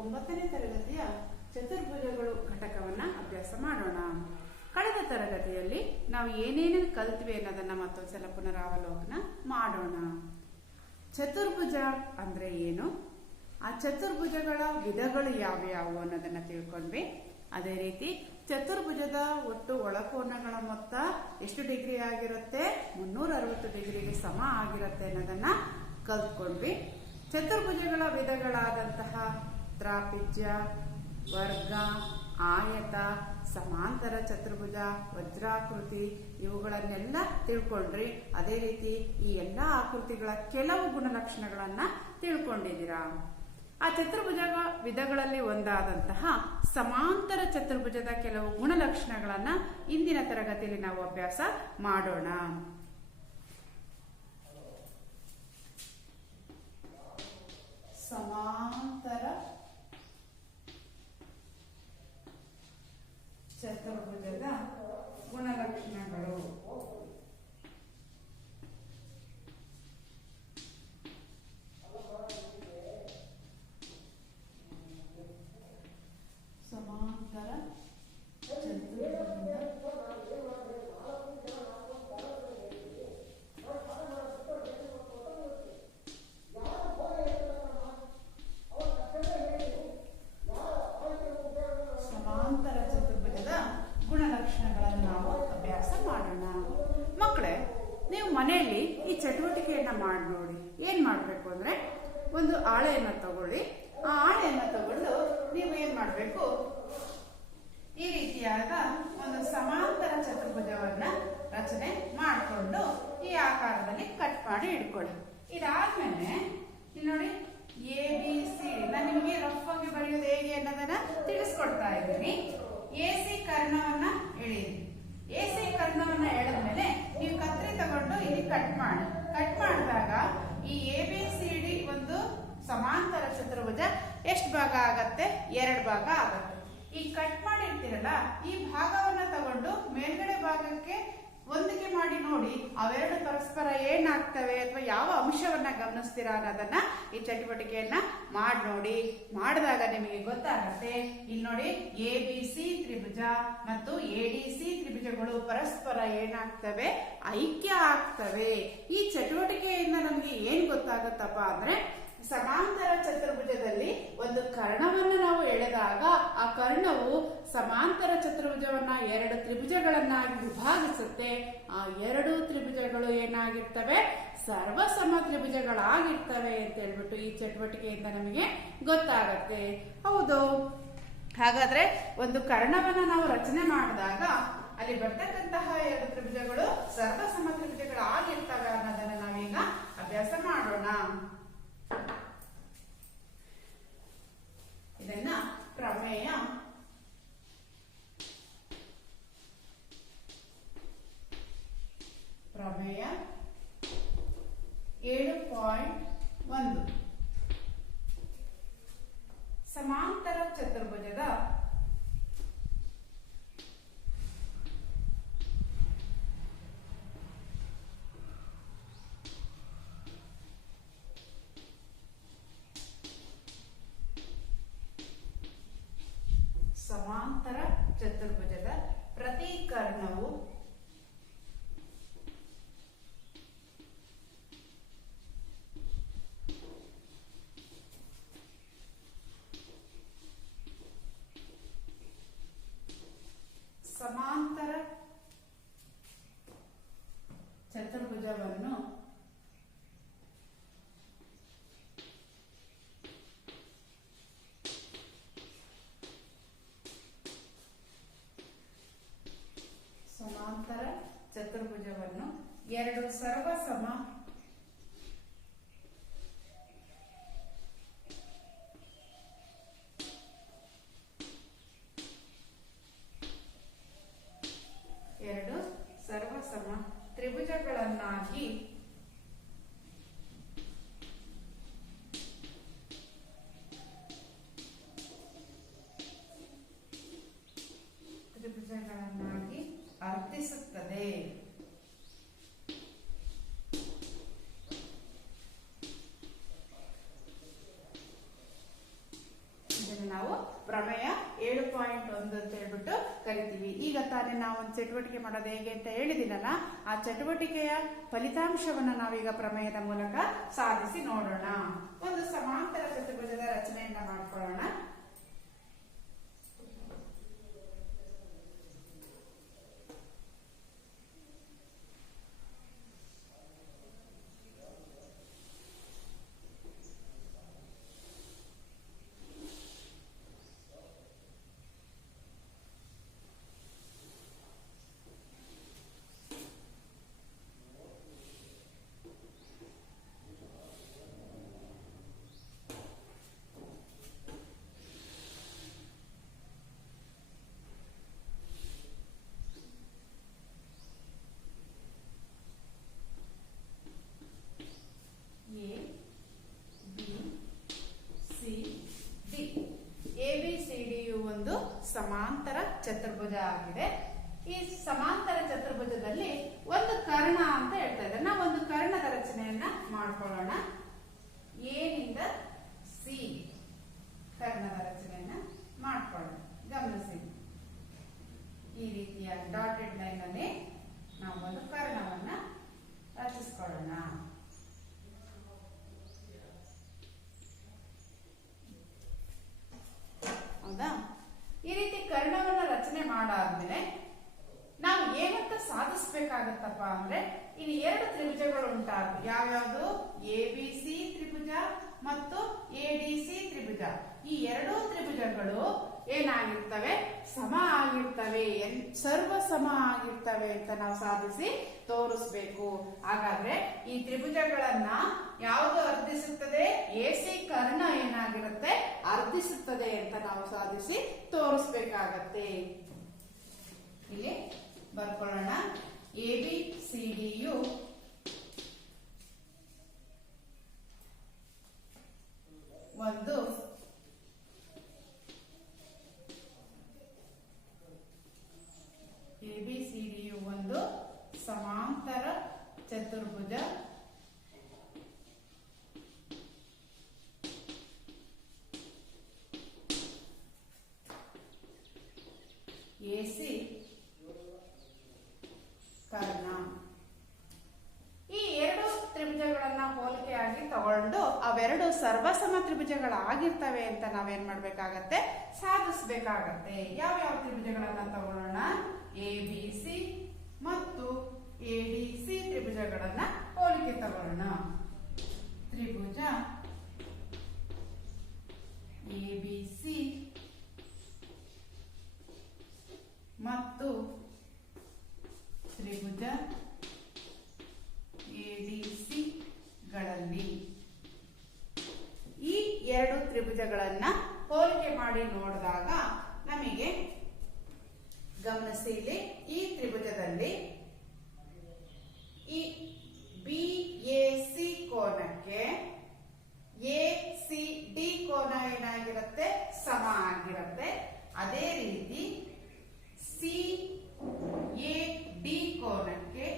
9ನೇ ತರಗತಿಯ ಚತುರ್ಭುಜಗಳು ಘಟಕವನ್ನ ಅಭ್ಯಾಸ ಮಾಡೋಣ. ಕಳೆದ ತರಗತಿಯಲ್ಲಿ ನಾವು ಏನೇನು ಕಲ್ತ್ವಿ ಅನ್ನೋದನ್ನ ಮತ್ತೊಂದ್ಸಲ ಪುನರಾವಲೋಕನ ಮಾಡೋಣ. ಚತುರ್ಭುಜ ಅಂದ್ರೆ ಏನು, ಆ ಚತುರ್ಭುಜಗಳ ವಿಧಗಳು ಯಾವ್ಯಾವು ಅನ್ನೋದನ್ನ ತಿಳ್ಕೊಂಡ್ವಿ. ಅದೇ ರೀತಿ ಚತುರ್ಭುಜದ ಒಟ್ಟು ಒಳಕೋನಗಳ ಮೊತ್ತ ಎಷ್ಟು ಡಿಗ್ರಿ ಆಗಿರುತ್ತೆ, 360 ಡಿಗ್ರಿಗೆ ಸಮ ಆಗಿರುತ್ತೆ ಅನ್ನೋದನ್ನ ಕಲ್ತ್ಕೊಂಡ್ವಿ. ಚತುರ್ಭುಜಗಳ ವಿಧಗಳಾದಂತಹ ತ್ರಾಪಿಜ್ಯ, ವರ್ಗ, ಆಯತ, ಸಮಾಂತರ ಚತುರ್ಭುಜ, ವಜ್ರಾಕೃತಿ ಇವುಗಳನ್ನೆಲ್ಲ ತಿಳ್ಕೊಂಡ್ರಿ. ಅದೇ ರೀತಿ ಈ ಎಲ್ಲಾ ಆಕೃತಿಗಳ ಕೆಲವು ಗುಣಲಕ್ಷಣಗಳನ್ನ ತಿಳ್ಕೊಂಡಿದ್ದೀರಾ. ಆ ಚತುರ್ಭುಜ ವಿಧಗಳಲ್ಲಿ ಒಂದಾದಂತಹ ಸಮಾಂತರ ಚತುರ್ಭುಜದ ಕೆಲವು ಗುಣಲಕ್ಷಣಗಳನ್ನ ಇಂದಿನ ತರಗತಿಯಲ್ಲಿ ನಾವು ಅಭ್ಯಾಸ ಮಾಡೋಣ. ಸಮಾಂತರ ಚತುರ್ಭುಜದ ಗುಣಲಕ್ಷಣಗಳು. ಸಮಾಂತರ ಚತುರ್ಭುಜದ ಗುಣಲಕ್ಷಣಗಳನ್ನು ನಾವು ಅಭ್ಯಾಸ ಮಾಡೋಣ. ಮಕ್ಕಳೇ, ನೀವು ಮನೆಯಲ್ಲಿ ಈ ಚಟುವಟಿಕೆಯನ್ನ ಮಾಡಿ ನೋಡಿ. ಏನ್ ಮಾಡ್ಬೇಕು ಅಂದ್ರೆ, ಒಂದು ಹಾಳೆಯನ್ನ ತಗೊಳ್ಳಿ. ಆ ಹಾಳೆಯನ್ನ ತಗೊಂಡು ನೀವು ಏನ್ ಮಾಡ್ಬೇಕು, ಈ ರೀತಿಯಾದ ಒಂದು ಸಮಾಂತರ ಚತುರ್ಭುಜವನ್ನ ರಚನೆ ಮಾಡಿಕೊಂಡು ಈ ಆಕಾರದಲ್ಲಿ ಕಟ್ ಮಾಡಿ ಇಟ್ಕೊಳ್ಳಿ. ಇದಾದ್ಮೇಲೆ ನೋಡಿ, ಎ ಬಿ ಸಿ ನಾನು ನಿಮಗೆ ರಫ್ ಆಗಿ ಬರೆಯೋದು ಹೇಗೆ ಅನ್ನೋದನ್ನ ತಿಳಿಸ್ಕೊಡ್ತಾ ಇದ್ದೀನಿ. AC ಕರ್ಣವನ್ನ ಎಳೆಯಿರಿ. AC ಕರ್ಣವನ್ನ ಎಳೆದ್ಮೇಲೆ ನೀವು ಕತ್ರಿ ತಗೊಂಡು ಇಲ್ಲಿ ಕಟ್ ಮಾಡಿ. ಕಟ್ ಮಾಡಿದಾಗ ಈ ABCD ಒಂದು ಸಮಾಂತರ ಚತುರ್ಭುಜ ಎಷ್ಟು ಭಾಗ ಆಗತ್ತೆ? 2 ಭಾಗ ಆಗತ್ತೆ. ಈ ಕಟ್ ಮಾಡಿರ್ತೀರಲ್ಲ, ಈ ಭಾಗವನ್ನ ತಗೊಂಡು ಮೇಲ್ಗಡೆ ಭಾಗಕ್ಕೆ ಹೊಂದಿಕೆ ಮಾಡಿ ನೋಡಿ, ಅವೆರಡು ಪರಸ್ಪರ ಏನಾಗ್ತವೆ ಅಥವಾ ಯಾವ ಅಂಶವನ್ನ ಗಮನಿಸ್ತೀರಾ ಅನ್ನೋದನ್ನ ಈ ಚಟುವಟಿಕೆಯನ್ನ ಮಾಡಿ ನೋಡಿ. ಮಾಡಿದಾಗ ನಿಮಗೆ ಗೊತ್ತಾಗತ್ತೆ. ಇಲ್ಲಿ ನೋಡಿ, ABC ತ್ರಿಭುಜ ಮತ್ತು ADC ತ್ರಿಭುಜಗಳು ಪರಸ್ಪರ ಏನಾಗ್ತವೆ? ಐಕ್ಯ ಆಗ್ತವೆ. ಈ ಚಟುವಟಿಕೆಯಿಂದ ನಮಗೆ ಏನ್ ಗೊತ್ತಾಗತ್ತಪ್ಪ ಅಂದ್ರೆ, ಸಮಾಂತರ ಚತುರ್ಭುಜದಲ್ಲಿ ಒಂದು ಕರ್ಣವನ್ನು ನಾವು ಎಳೆದಾಗ ಆ ಕರ್ಣವು ಸಮಾಂತರ ಚತುರ್ಭುಜವನ್ನ 2 ತ್ರಿಭುಜಗಳನ್ನಾಗಿ ವಿಭಾಗಿಸುತ್ತೆ. ಆ 2 ತ್ರಿಭುಜಗಳು ಏನಾಗಿರ್ತವೆ? ಸರ್ವಸಮ ತ್ರಿಭುಜಗಳಾಗಿರ್ತವೆ ಅಂತ ಹೇಳ್ಬಿಟ್ಟು ಈ ಚಟುವಟಿಕೆಯಿಂದ ನಮಗೆ ಗೊತ್ತಾಗತ್ತೆ. ಹೌದು, ಹಾಗಾದ್ರೆ ಒಂದು ಕರ್ಣವನ್ನ ನಾವು ರಚನೆ ಮಾಡಿದಾಗ ಅಲ್ಲಿ ಬರ್ತಕ್ಕಂತಹ 2 ತ್ರಿಭುಜಗಳು ಸರ್ವಸಮ ತ್ರಿಭುಜಗಳಾಗಿರ್ತವೆ ಅನ್ನೋದನ್ನ ನಾವೀಗ ಅಭ್ಯಾಸ ಮಾಡೋಣ. ಇದನ್ನ ಪ್ರಮೇಯ ಪ್ರಮೇಯ 7.1 ಸಮಾಂತರ ಚತುರ್ಭುಜದ ಸಮಾಂತರ ಚತುರ್ಭುಜದ ಪ್ರತಿ ಕರ್ಣವು ಸಮಾಂತರ ಚತುರ್ಭುಜವನ್ನು ಸಮಾಂತರ ಚತುರ್ಭುಜವನ್ನು 2 ಸರ್ವಸಮ ತ್ರಿಭುಜಗಳನ್ನಾಗಿ ಅರ್ಥಿಸುತ್ತದೆ. ತಾನೇ ನಾವು ಒಂದು ಚಟುವಟಿಕೆ ಮಾಡೋದು ಹೇಗೆ ಅಂತ ಹೇಳಿದಿನಲ್ಲ, ಆ ಚಟುವಟಿಕೆಯ ಫಲಿತಾಂಶವನ್ನ ನಾವೀಗ ಪ್ರಮೇಯದ ಮೂಲಕ ಸಾಧಿಸಿ ನೋಡೋಣ. ಒಂದು ಸಮಾಂತರ ಚತುರ್ಭುಜದ ರಚನೆಯನ್ನ ಮಾಡ್ಕೊಳ್ಳೋಣ. ಸಮಾಂತರ ಚತುರ್ಭುಜ ಆಗಿದೆ. ಈ ಸಮಾಂತರ ಚತುರ್ಭುಜದಲ್ಲಿ ಒಂದು ಕರ್ಣ ಅಂತ ಹೇಳ್ತಾ ಇದ್ದಾರೆ. ನಾವು ಒಂದು ಕರ್ಣದ ರಚನೆಯನ್ನ ಮಾಡ್ಕೊಳ್ಳೋಣ. ಎ ನಿಂದ ಸಿ ಕರ್ಣದ ರಚನೆಯನ್ನ ಮಾಡ್ಕೊಳ್ಳೋಣ. ಗಮನಿಸಿ, ಈ ರೀತಿಯ ಡಾಟೆಡ್ ಲೈನ್ ಅಲ್ಲಿ ನಾವು ಒಂದು ಕರ್ಣವನ್ನ ರಚಿಸ್ಕೊಳ್ಳೋಣ. ಹೌದಾ? ಈ ರೀತಿ ಕರ್ಣವನ್ನ ರಚನೆ ಮಾಡಾದ್ಮೇಲೆ ನಾವು ಏನಂತ ಸಾಧಿಸ್ಬೇಕಾಗತ್ತಪ್ಪ ಅಂದ್ರೆ, ಇಲ್ಲಿ ಎರಡು ತ್ರಿಭುಜಗಳು ಉಂಟಾಗುತ್ತೆ. ಯಾವ್ಯಾವುದು? ABC ತ್ರಿಭುಜ ಮತ್ತು ADC ತ್ರಿಭುಜ. ಈ ಎರಡೂ ತ್ರಿಭುಜಗಳು ಏನಾಗಿರ್ತವೆ? ಸಮ ಆಗಿರ್ತವೆ, ಸರ್ವ ಸಮ ಆಗಿರ್ತವೆ ಅಂತ ನಾವು ಸಾಧಿಸಿ ತೋರಿಸ್ಬೇಕು. ಹಾಗಾದ್ರೆ ಈ ತ್ರಿಭುಜಗಳನ್ನ ಯಾವುದು ಅರ್ಧಿಸುತ್ತದೆ? AC ಕರ್ಣ ಏನಾಗಿರುತ್ತೆ? ಅರ್ಧಿಸುತ್ತದೆ ಅಂತ ನಾವು ಸಾಧಿಸಿ ತೋರಿಸ್ಬೇಕಾಗತ್ತೆ. ಇಲ್ಲಿ ಬರ್ಕೊಳ್ಳೋಣ. ABCDಯು ಒಂದು ಸಮಾಂತರ ಚತುರ್ಭುಜ. AC ಕರ್ಣ. ಈ ಎರಡು ತ್ರಿಭುಜಗಳನ್ನ ಹೋಲಿಕೆಯಾಗಿ ತಗೊಂಡು ಅವೆರಡು ಸರ್ವಸಮ ತ್ರಿಭುಜಗಳಾಗಿರ್ತವೆ ಅಂತ ನಾವೇನ್ ಮಾಡ್ಬೇಕಾಗತ್ತೆ? ಸಾಧಿಸ್ಬೇಕಾಗತ್ತೆ. ಯಾವ ತ್ರಿಭುಜಗಳನ್ನ ತಗೊಳ್ಳೋಣ? ABC ಮತ್ತು ADC ತ್ರಿಭುಜಗಳನ್ನ ಹೋಲಿಕೆ ತಗೊಳ್ಳೋಣ. ತ್ರಿಭುಜ ABC ಮತ್ತು ತ್ರಿಭುಜ ADC ಗಳಲ್ಲಿ ಈ ಎರಡು ತ್ರಿಭುಜಗಳನ್ನ ಹೋಲಿಕೆ ಮಾಡಿ ನೋಡಿದಾಗ ನಮಗೆ ಗಮನಿಸಿ, ಇಲ್ಲಿ ಈ ತ್ರಿಭುಜದಲ್ಲಿ ಈ BAC ಕೋನಕ್ಕೆ ACD ಕೋನ ಏನಾಗಿರುತ್ತೆ? ಸಮ ಆಗಿರುತ್ತೆ. ಅದೇ ರೀತಿ CAD ಕೋನಕ್ಕೆ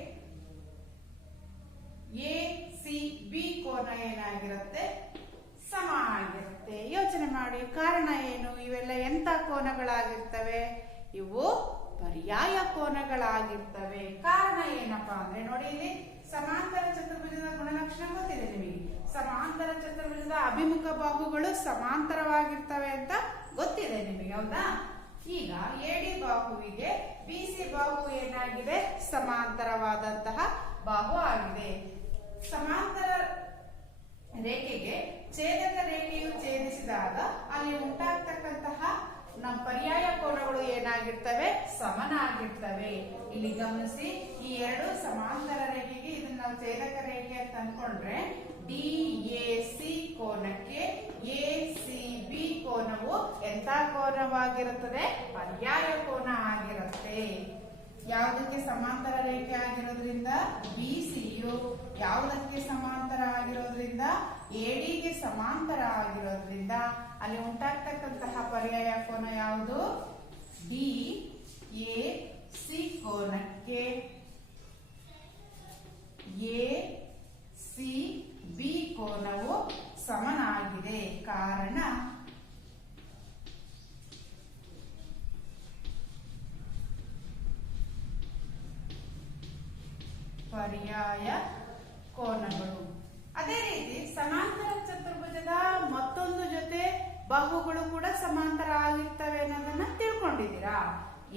ACB ಕೋನ ಏನಾಗಿರುತ್ತೆ? ಸಮ ಆಗಿರುತ್ತೆ. ಯೋಚನೆ ಮಾಡಿ, ಕಾರಣ ಏನು? ಇವೆಲ್ಲ ಎಂತ ಕೋನಗಳಾಗಿರ್ತವೆ? ಇವು ಪರ್ಯಾಯ ಕೋನಗಳಾಗಿರ್ತವೆ. ಕಾರಣ ಏನಪ್ಪಾ ಅಂದ್ರೆ, ನೋಡಿ ಇಲ್ಲಿ ಸಮಾಂತರ ಚತುರ್ಭುಜದ ಗುಣಲಕ್ಷಣ ಗೊತ್ತಿದೆ ನಿಮಗೆ. ಸಮಾಂತರ ಚತುರ್ಭುಜದ ಅಭಿಮುಖ ಬಾಹುಗಳು ಸಮಾಂತರವಾಗಿರ್ತವೆ ಅಂತ ಗೊತ್ತಿದೆ ನಿಮಗೆ, ಹೌದಾ? ಈಗ AD ಬಾಹುವಿಗೆ BC ಬಾಹು ಏನಾಗಿದೆ? ಸಮಾಂತರವಾದಂತಹ ಬಾಹು ಆಗಿದೆ. ಸಮಾಂತರ ರೇಖೆಗೆ ಛೇದಕ ರೇಖೆಯು ಛೇದಿಸಿದಾಗ ಅಲ್ಲಿ ಉಂಟಾಗ್ತಕ್ಕಂತಹ ನಮ್ಮ ಪರ್ಯಾಯ ಕೋನಗಳು ಏನಾಗಿರ್ತವೆ? ಸಮನಾಗಿರ್ತವೆ. ಇಲ್ಲಿ ಗಮನಿಸಿ, ಈ ಎರಡು ಸಮಾಂತರ ರೇಖೆಗೆ ಇದನ್ನ ನಾವು ಛೇದಕ ರೇಖೆ ಅಂತ ಅನ್ಕೊಂಡ್ರೆ DAC ಕೋನಕ್ಕೆ ACB ಕೋನವು ಎಂತ ಕೋನವಾಗಿರುತ್ತದೆ? ಪರ್ಯಾಯ ಕೋನ ಆಗಿರುತ್ತೆ. ಯಾವುದಕ್ಕೆ ಸಮಾಂತರ ರೇಖೆ ಆಗಿರೋದ್ರಿಂದ BCಯು ಯಾವುದಕ್ಕೆ ಸಮಾಂತರ ಆಗಿರೋದ್ರಿಂದ ADಗೆ ಸಮಾಂತರ ಆಗಿರೋದ್ರಿಂದ ಅಲ್ಲಿ ಉಂಟಾಗ್ತಕ್ಕಂತಹ ಪರ್ಯಾಯ ಕೋನ ಯಾವುದು? DAC ಕೋನಕ್ಕೆ ACB ಕೋನವು ಸಮನಾಗಿದೆ. ಕಾರಣ ಪರ್ಯಾಯ ಕೋನಗಳು. ಅದೇ ರೀತಿ ಸಮಾಂತರ ಚತುರ್ಭುಜದ ಮತ್ತೊಂದು ಜೊತೆ ಬಾಹುಗಳು ಕೂಡ ಸಮಾಂತರ ಆಗಿರ್ತವೆ ಅನ್ನೋದನ್ನ ತಿಳ್ಕೊಂಡಿದ್ದೀರಾ.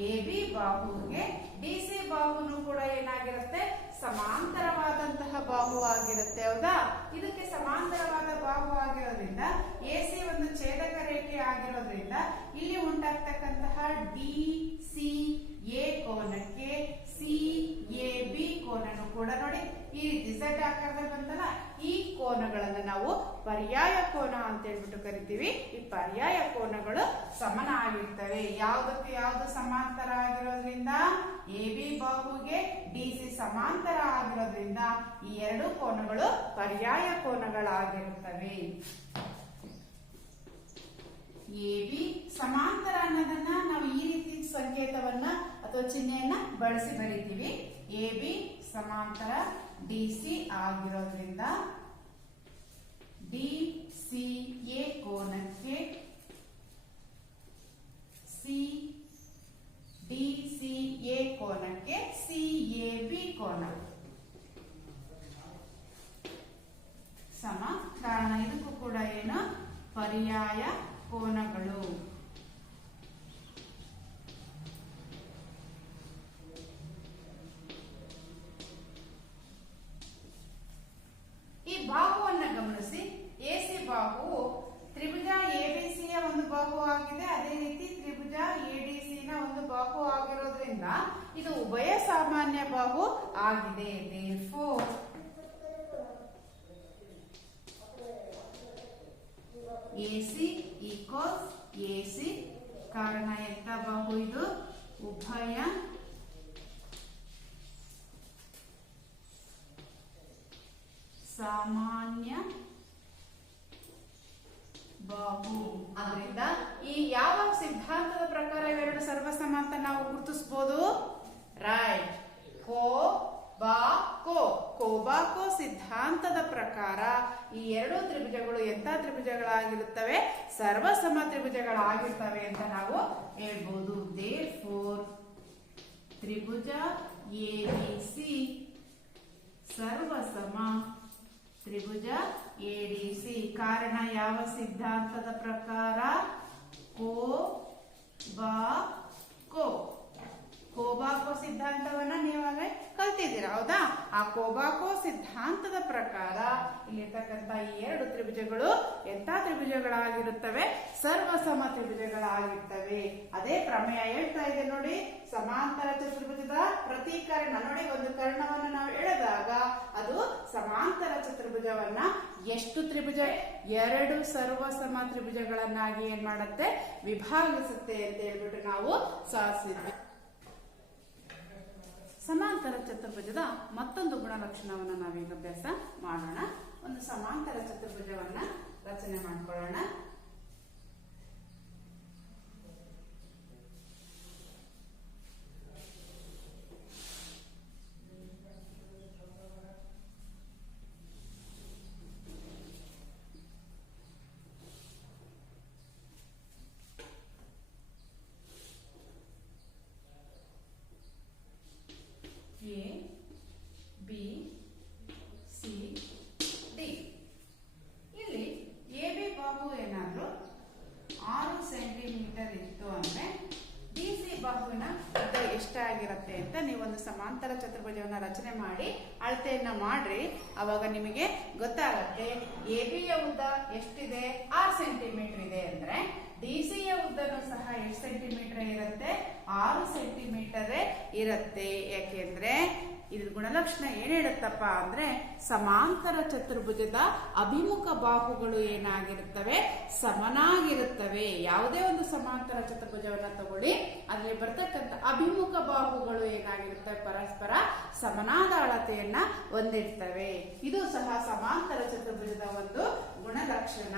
ಎ ಬಿ ಬಾಹುಗೆ ಡಿ ಸಿ ಬಾಹುನು ಕೂಡ ಏನಾಗಿರುತ್ತೆ, ಸಮಾಂತರವಾದಂತಹ ಬಾಹು ಆಗಿರುತ್ತೆ. ಹೌದಾ? ಇದಕ್ಕೆ ಸಮಾಂತರವಾದ ಬಾಹು ಆಗಿರೋದ್ರಿಂದ ಎ ಸಿ ಒಂದು ಛೇದಕ ರೇಖೆ ಆಗಿರೋದ್ರಿಂದ ಇಲ್ಲಿ ಉಂಟಾಗ್ತಕ್ಕಂತಹ ಡಿ ಸಿ ಎ ಕೋನಕ್ಕೆ ಸಿ ಎ ಬಿ ಕೋನನು ಕೂಡ ನೋಡಿ ಈ ರೀತಿ ಝೆಡ್ ಆಕಾರದಲ್ಲಿ ಬಂತಲ್ಲ, ಈ ಕೋನಗಳನ್ನು ನಾವು ಪರ್ಯಾಯ ಕೋನ ಅಂತ ಹೇಳ್ಬಿಟ್ಟು ಕರಿತೀವಿ. ಈ ಪರ್ಯಾಯ ಕೋನಗಳು ಸಮನಾಗಿರ್ತವೆ. ಯಾವುದಕ್ಕೆ ಯಾವುದು ಸಮಾಂತರ ಆಗಿರೋದ್ರಿಂದ, ಎ ಬಿ ಬಾಹುಗೆ ಡಿ ಸಿ ಸಮಾಂತರ ಆಗಿರೋದ್ರಿಂದ ಈ ಎರಡು ಕೋನಗಳು ಪರ್ಯಾಯ ಕೋನಗಳಾಗಿರುತ್ತವೆ. ಎ ಬಿ ಸಮಾಂತರ ಅನ್ನೋದನ್ನ ನಾವು ಈ ರೀತಿ ಸಂಕೇತವನ್ನ ಅಥವಾ ಚಿಹ್ನೆಯನ್ನ ಬಳಸಿ ಬರೀತೀವಿ. ಎ ಬಿ ಸಮಾಂತರ ಡಿ ಸಿ ಆಗಿರೋದ್ರಿಂದ ಡಿ ಸಿ ಎ ಕೋನಕ್ಕೆ ಸಿ ಡಿ ಸಿ ಎ ಕೋನಕ್ಕೆ ಸಿ ಎ ಬಿ ಕೋನ ಸಮ. ಕಾರಣ ಇದಕ್ಕೂ ಕೂಡ ಏನು, ಪರ್ಯಾಯ ಕೋನಗಳು. ಈ ಬಾಹುವನ್ನ ಗಮನಿಸಿ. ಎ ಸಿ ಬಾಹುವು ತ್ರಿಭುಜ ಎಬಿಸಿಯ ಒಂದು ಬಾಹು ಆಗಿದೆ. ಅದೇ ರೀತಿ ತ್ರಿಭುಜ ಎಡಿಸಿ ನ ಒಂದು ಬಾಹು ಆಗಿರೋದ್ರಿಂದ ಇದು ಉಭಯ ಸಾಮಾನ್ಯ ಬಾಹು ಆಗಿದೆ. therefore AC equals AC. ಕಾರಣ ಎಂತ ಬಾಹು ಇದು, ಉಭಯ ಸಾಮಾನ್ಯ ಬಾಹು. ಅದರಿಂದ ಈ ಯಾವ ಸಿದ್ಧಾಂತದ ಪ್ರಕಾರ ಇವೆರಡು ಸರ್ವಸಮ ಅಂತ ನಾವು ಗುರುತಿಸಬಹುದು? ರೈಟ್, ಕೋಬಾಕೋ ಸಿದ್ಧಾಂತದ ಪ್ರಕಾರ ಈ ಎರಡು ತ್ರಿಭುಜಗಳು ಎಂತ ತ್ರಿಭುಜಗಳಾಗಿರುತ್ತವೆ? ಸರ್ವಸಮ ತ್ರಿಭುಜಗಳಾಗಿರ್ತವೆ ಅಂತ ನಾವು ಹೇಳ್ಬಹುದು. therefore ತ್ರಿಭುಜ ಎಬಿಸಿ ಸರ್ವಸಮ ತ್ರಿಭುಜ ಎಡಿಸಿ. ಕಾರಣ ಯಾವ ಸಿದ್ಧಾಂತದ ಪ್ರಕಾರ? ಕೋಬಾಕೋ ಸಿದ್ಧಾಂತವನ್ನ ನೀವಾಗಲೇ ಕಲ್ತಿದ್ದೀರಾ, ಹೌದಾ? ಆ ಕೋಬಾಕೋ ಸಿದ್ಧಾಂತದ ಪ್ರಕಾರ ಇಲ್ಲಿರ್ತಕ್ಕಂಥ ಈ ಎರಡು ತ್ರಿಭುಜಗಳು ಎಂತ ತ್ರಿಭುಜಗಳಾಗಿರುತ್ತವೆ? ಸರ್ವಸಮ ತ್ರಿಭುಜಗಳಾಗಿರ್ತವೆ. ಅದೇ ಪ್ರಮೇಯ ಹೇಳ್ತಾ ಇದೆ ನೋಡಿ. ಸಮಾಂತರ ಚತುರ್ಭುಜದ ಪ್ರತಿ ಕರ್ಣ ನೋಡಿ, ಒಂದು ಕರ್ಣವನ್ನು ನಾವು ಎಳೆದಾಗ ಅದು ಸಮಾಂತರ ಚತುರ್ಭುಜವನ್ನ ಎಷ್ಟು ತ್ರಿಭುಜ? ಎರಡು ಸರ್ವಸಮ ತ್ರಿಭುಜಗಳನ್ನಾಗಿ ಏನ್ ಮಾಡುತ್ತೆ? ವಿಭಾಗಿಸುತ್ತೆ ಅಂತ ಹೇಳ್ಬಿಟ್ಟು ನಾವು ಸಾಧಿಸಿದ್ವಿ. ಸಮಾಂತರ ಚತುರ್ಭುಜದ ಮತ್ತೊಂದು ಗುಣಲಕ್ಷಣವನ್ನು ನಾವೀಗ ಅಭ್ಯಾಸ ಮಾಡೋಣ. ಒಂದು ಸಮಾಂತರ ಚತುರ್ಭುಜವನ್ನ ರಚನೆ ಮಾಡ್ಕೊಳ್ಳೋಣ. A B C D. ಇಲ್ಲಿ ಎ ಬಿ ಬಾಹು ಏನಾದ್ರು 6 ಸೆಂಟಿಮೀಟರ್ ಇತ್ತು ಅಂದ್ರೆ ಡಿ ಸಿ ಬಾಹುವಿನ ಉದ್ದ ಎಷ್ಟಾಗಿರುತ್ತೆ ಅಂತ ನೀವು ಒಂದು ಸಮಾಂತರ ಚತುರ್ಭುಜವನ್ನ ರಚನೆ ಮಾಡಿ ಅಳತೆಯನ್ನ ಮಾಡ್ರಿ. ಅವಾಗ ನಿಮಗೆ ಗೊತ್ತಾಗತ್ತೆ ಎ ಬಿಯ ಉದ್ದ ಎಷ್ಟಿದೆ, 6 ಸೆಂಟಿಮೀಟರ್ ಇದೆ ಅಂದ್ರೆ ಡಿ ಸಿಯ ಉದ್ದನೂ ಸಹ ಎಷ್ಟು ಸೆಂಟಿಮೀಟರ್ ಇರುತ್ತೆ? 6 ಸೆಂಟಿಮೀಟರ್ ಇರುತ್ತೆ. ಯಾಕೆಂದ್ರೆ ಇದ್ರ ಗುಣಲಕ್ಷಣ ಏನ್ ಹೇಳುತ್ತಪ್ಪ ಅಂದ್ರೆ ಸಮಾಂತರ ಚತುರ್ಭುಜದ ಅಭಿಮುಖ ಬಾಹುಗಳು ಏನಾಗಿರುತ್ತವೆ? ಸಮನಾಗಿರುತ್ತವೆ. ಯಾವುದೇ ಒಂದು ಸಮಾಂತರ ಚತುರ್ಭುಜವನ್ನ ತಗೊಳ್ಳಿ, ಅದರಲ್ಲಿ ಬರ್ತಕ್ಕಂಥ ಅಭಿಮುಖ ಬಾಹುಗಳು ಏನಾಗಿರುತ್ತವೆ? ಪರಸ್ಪರ ಸಮನಾದ ಅಳತೆಯನ್ನ ಹೊಂದಿರ್ತವೆ. ಇದು ಸಹ ಸಮಾಂತರ ಚತುರ್ಭುಜದ ಒಂದು ಗುಣಲಕ್ಷಣ.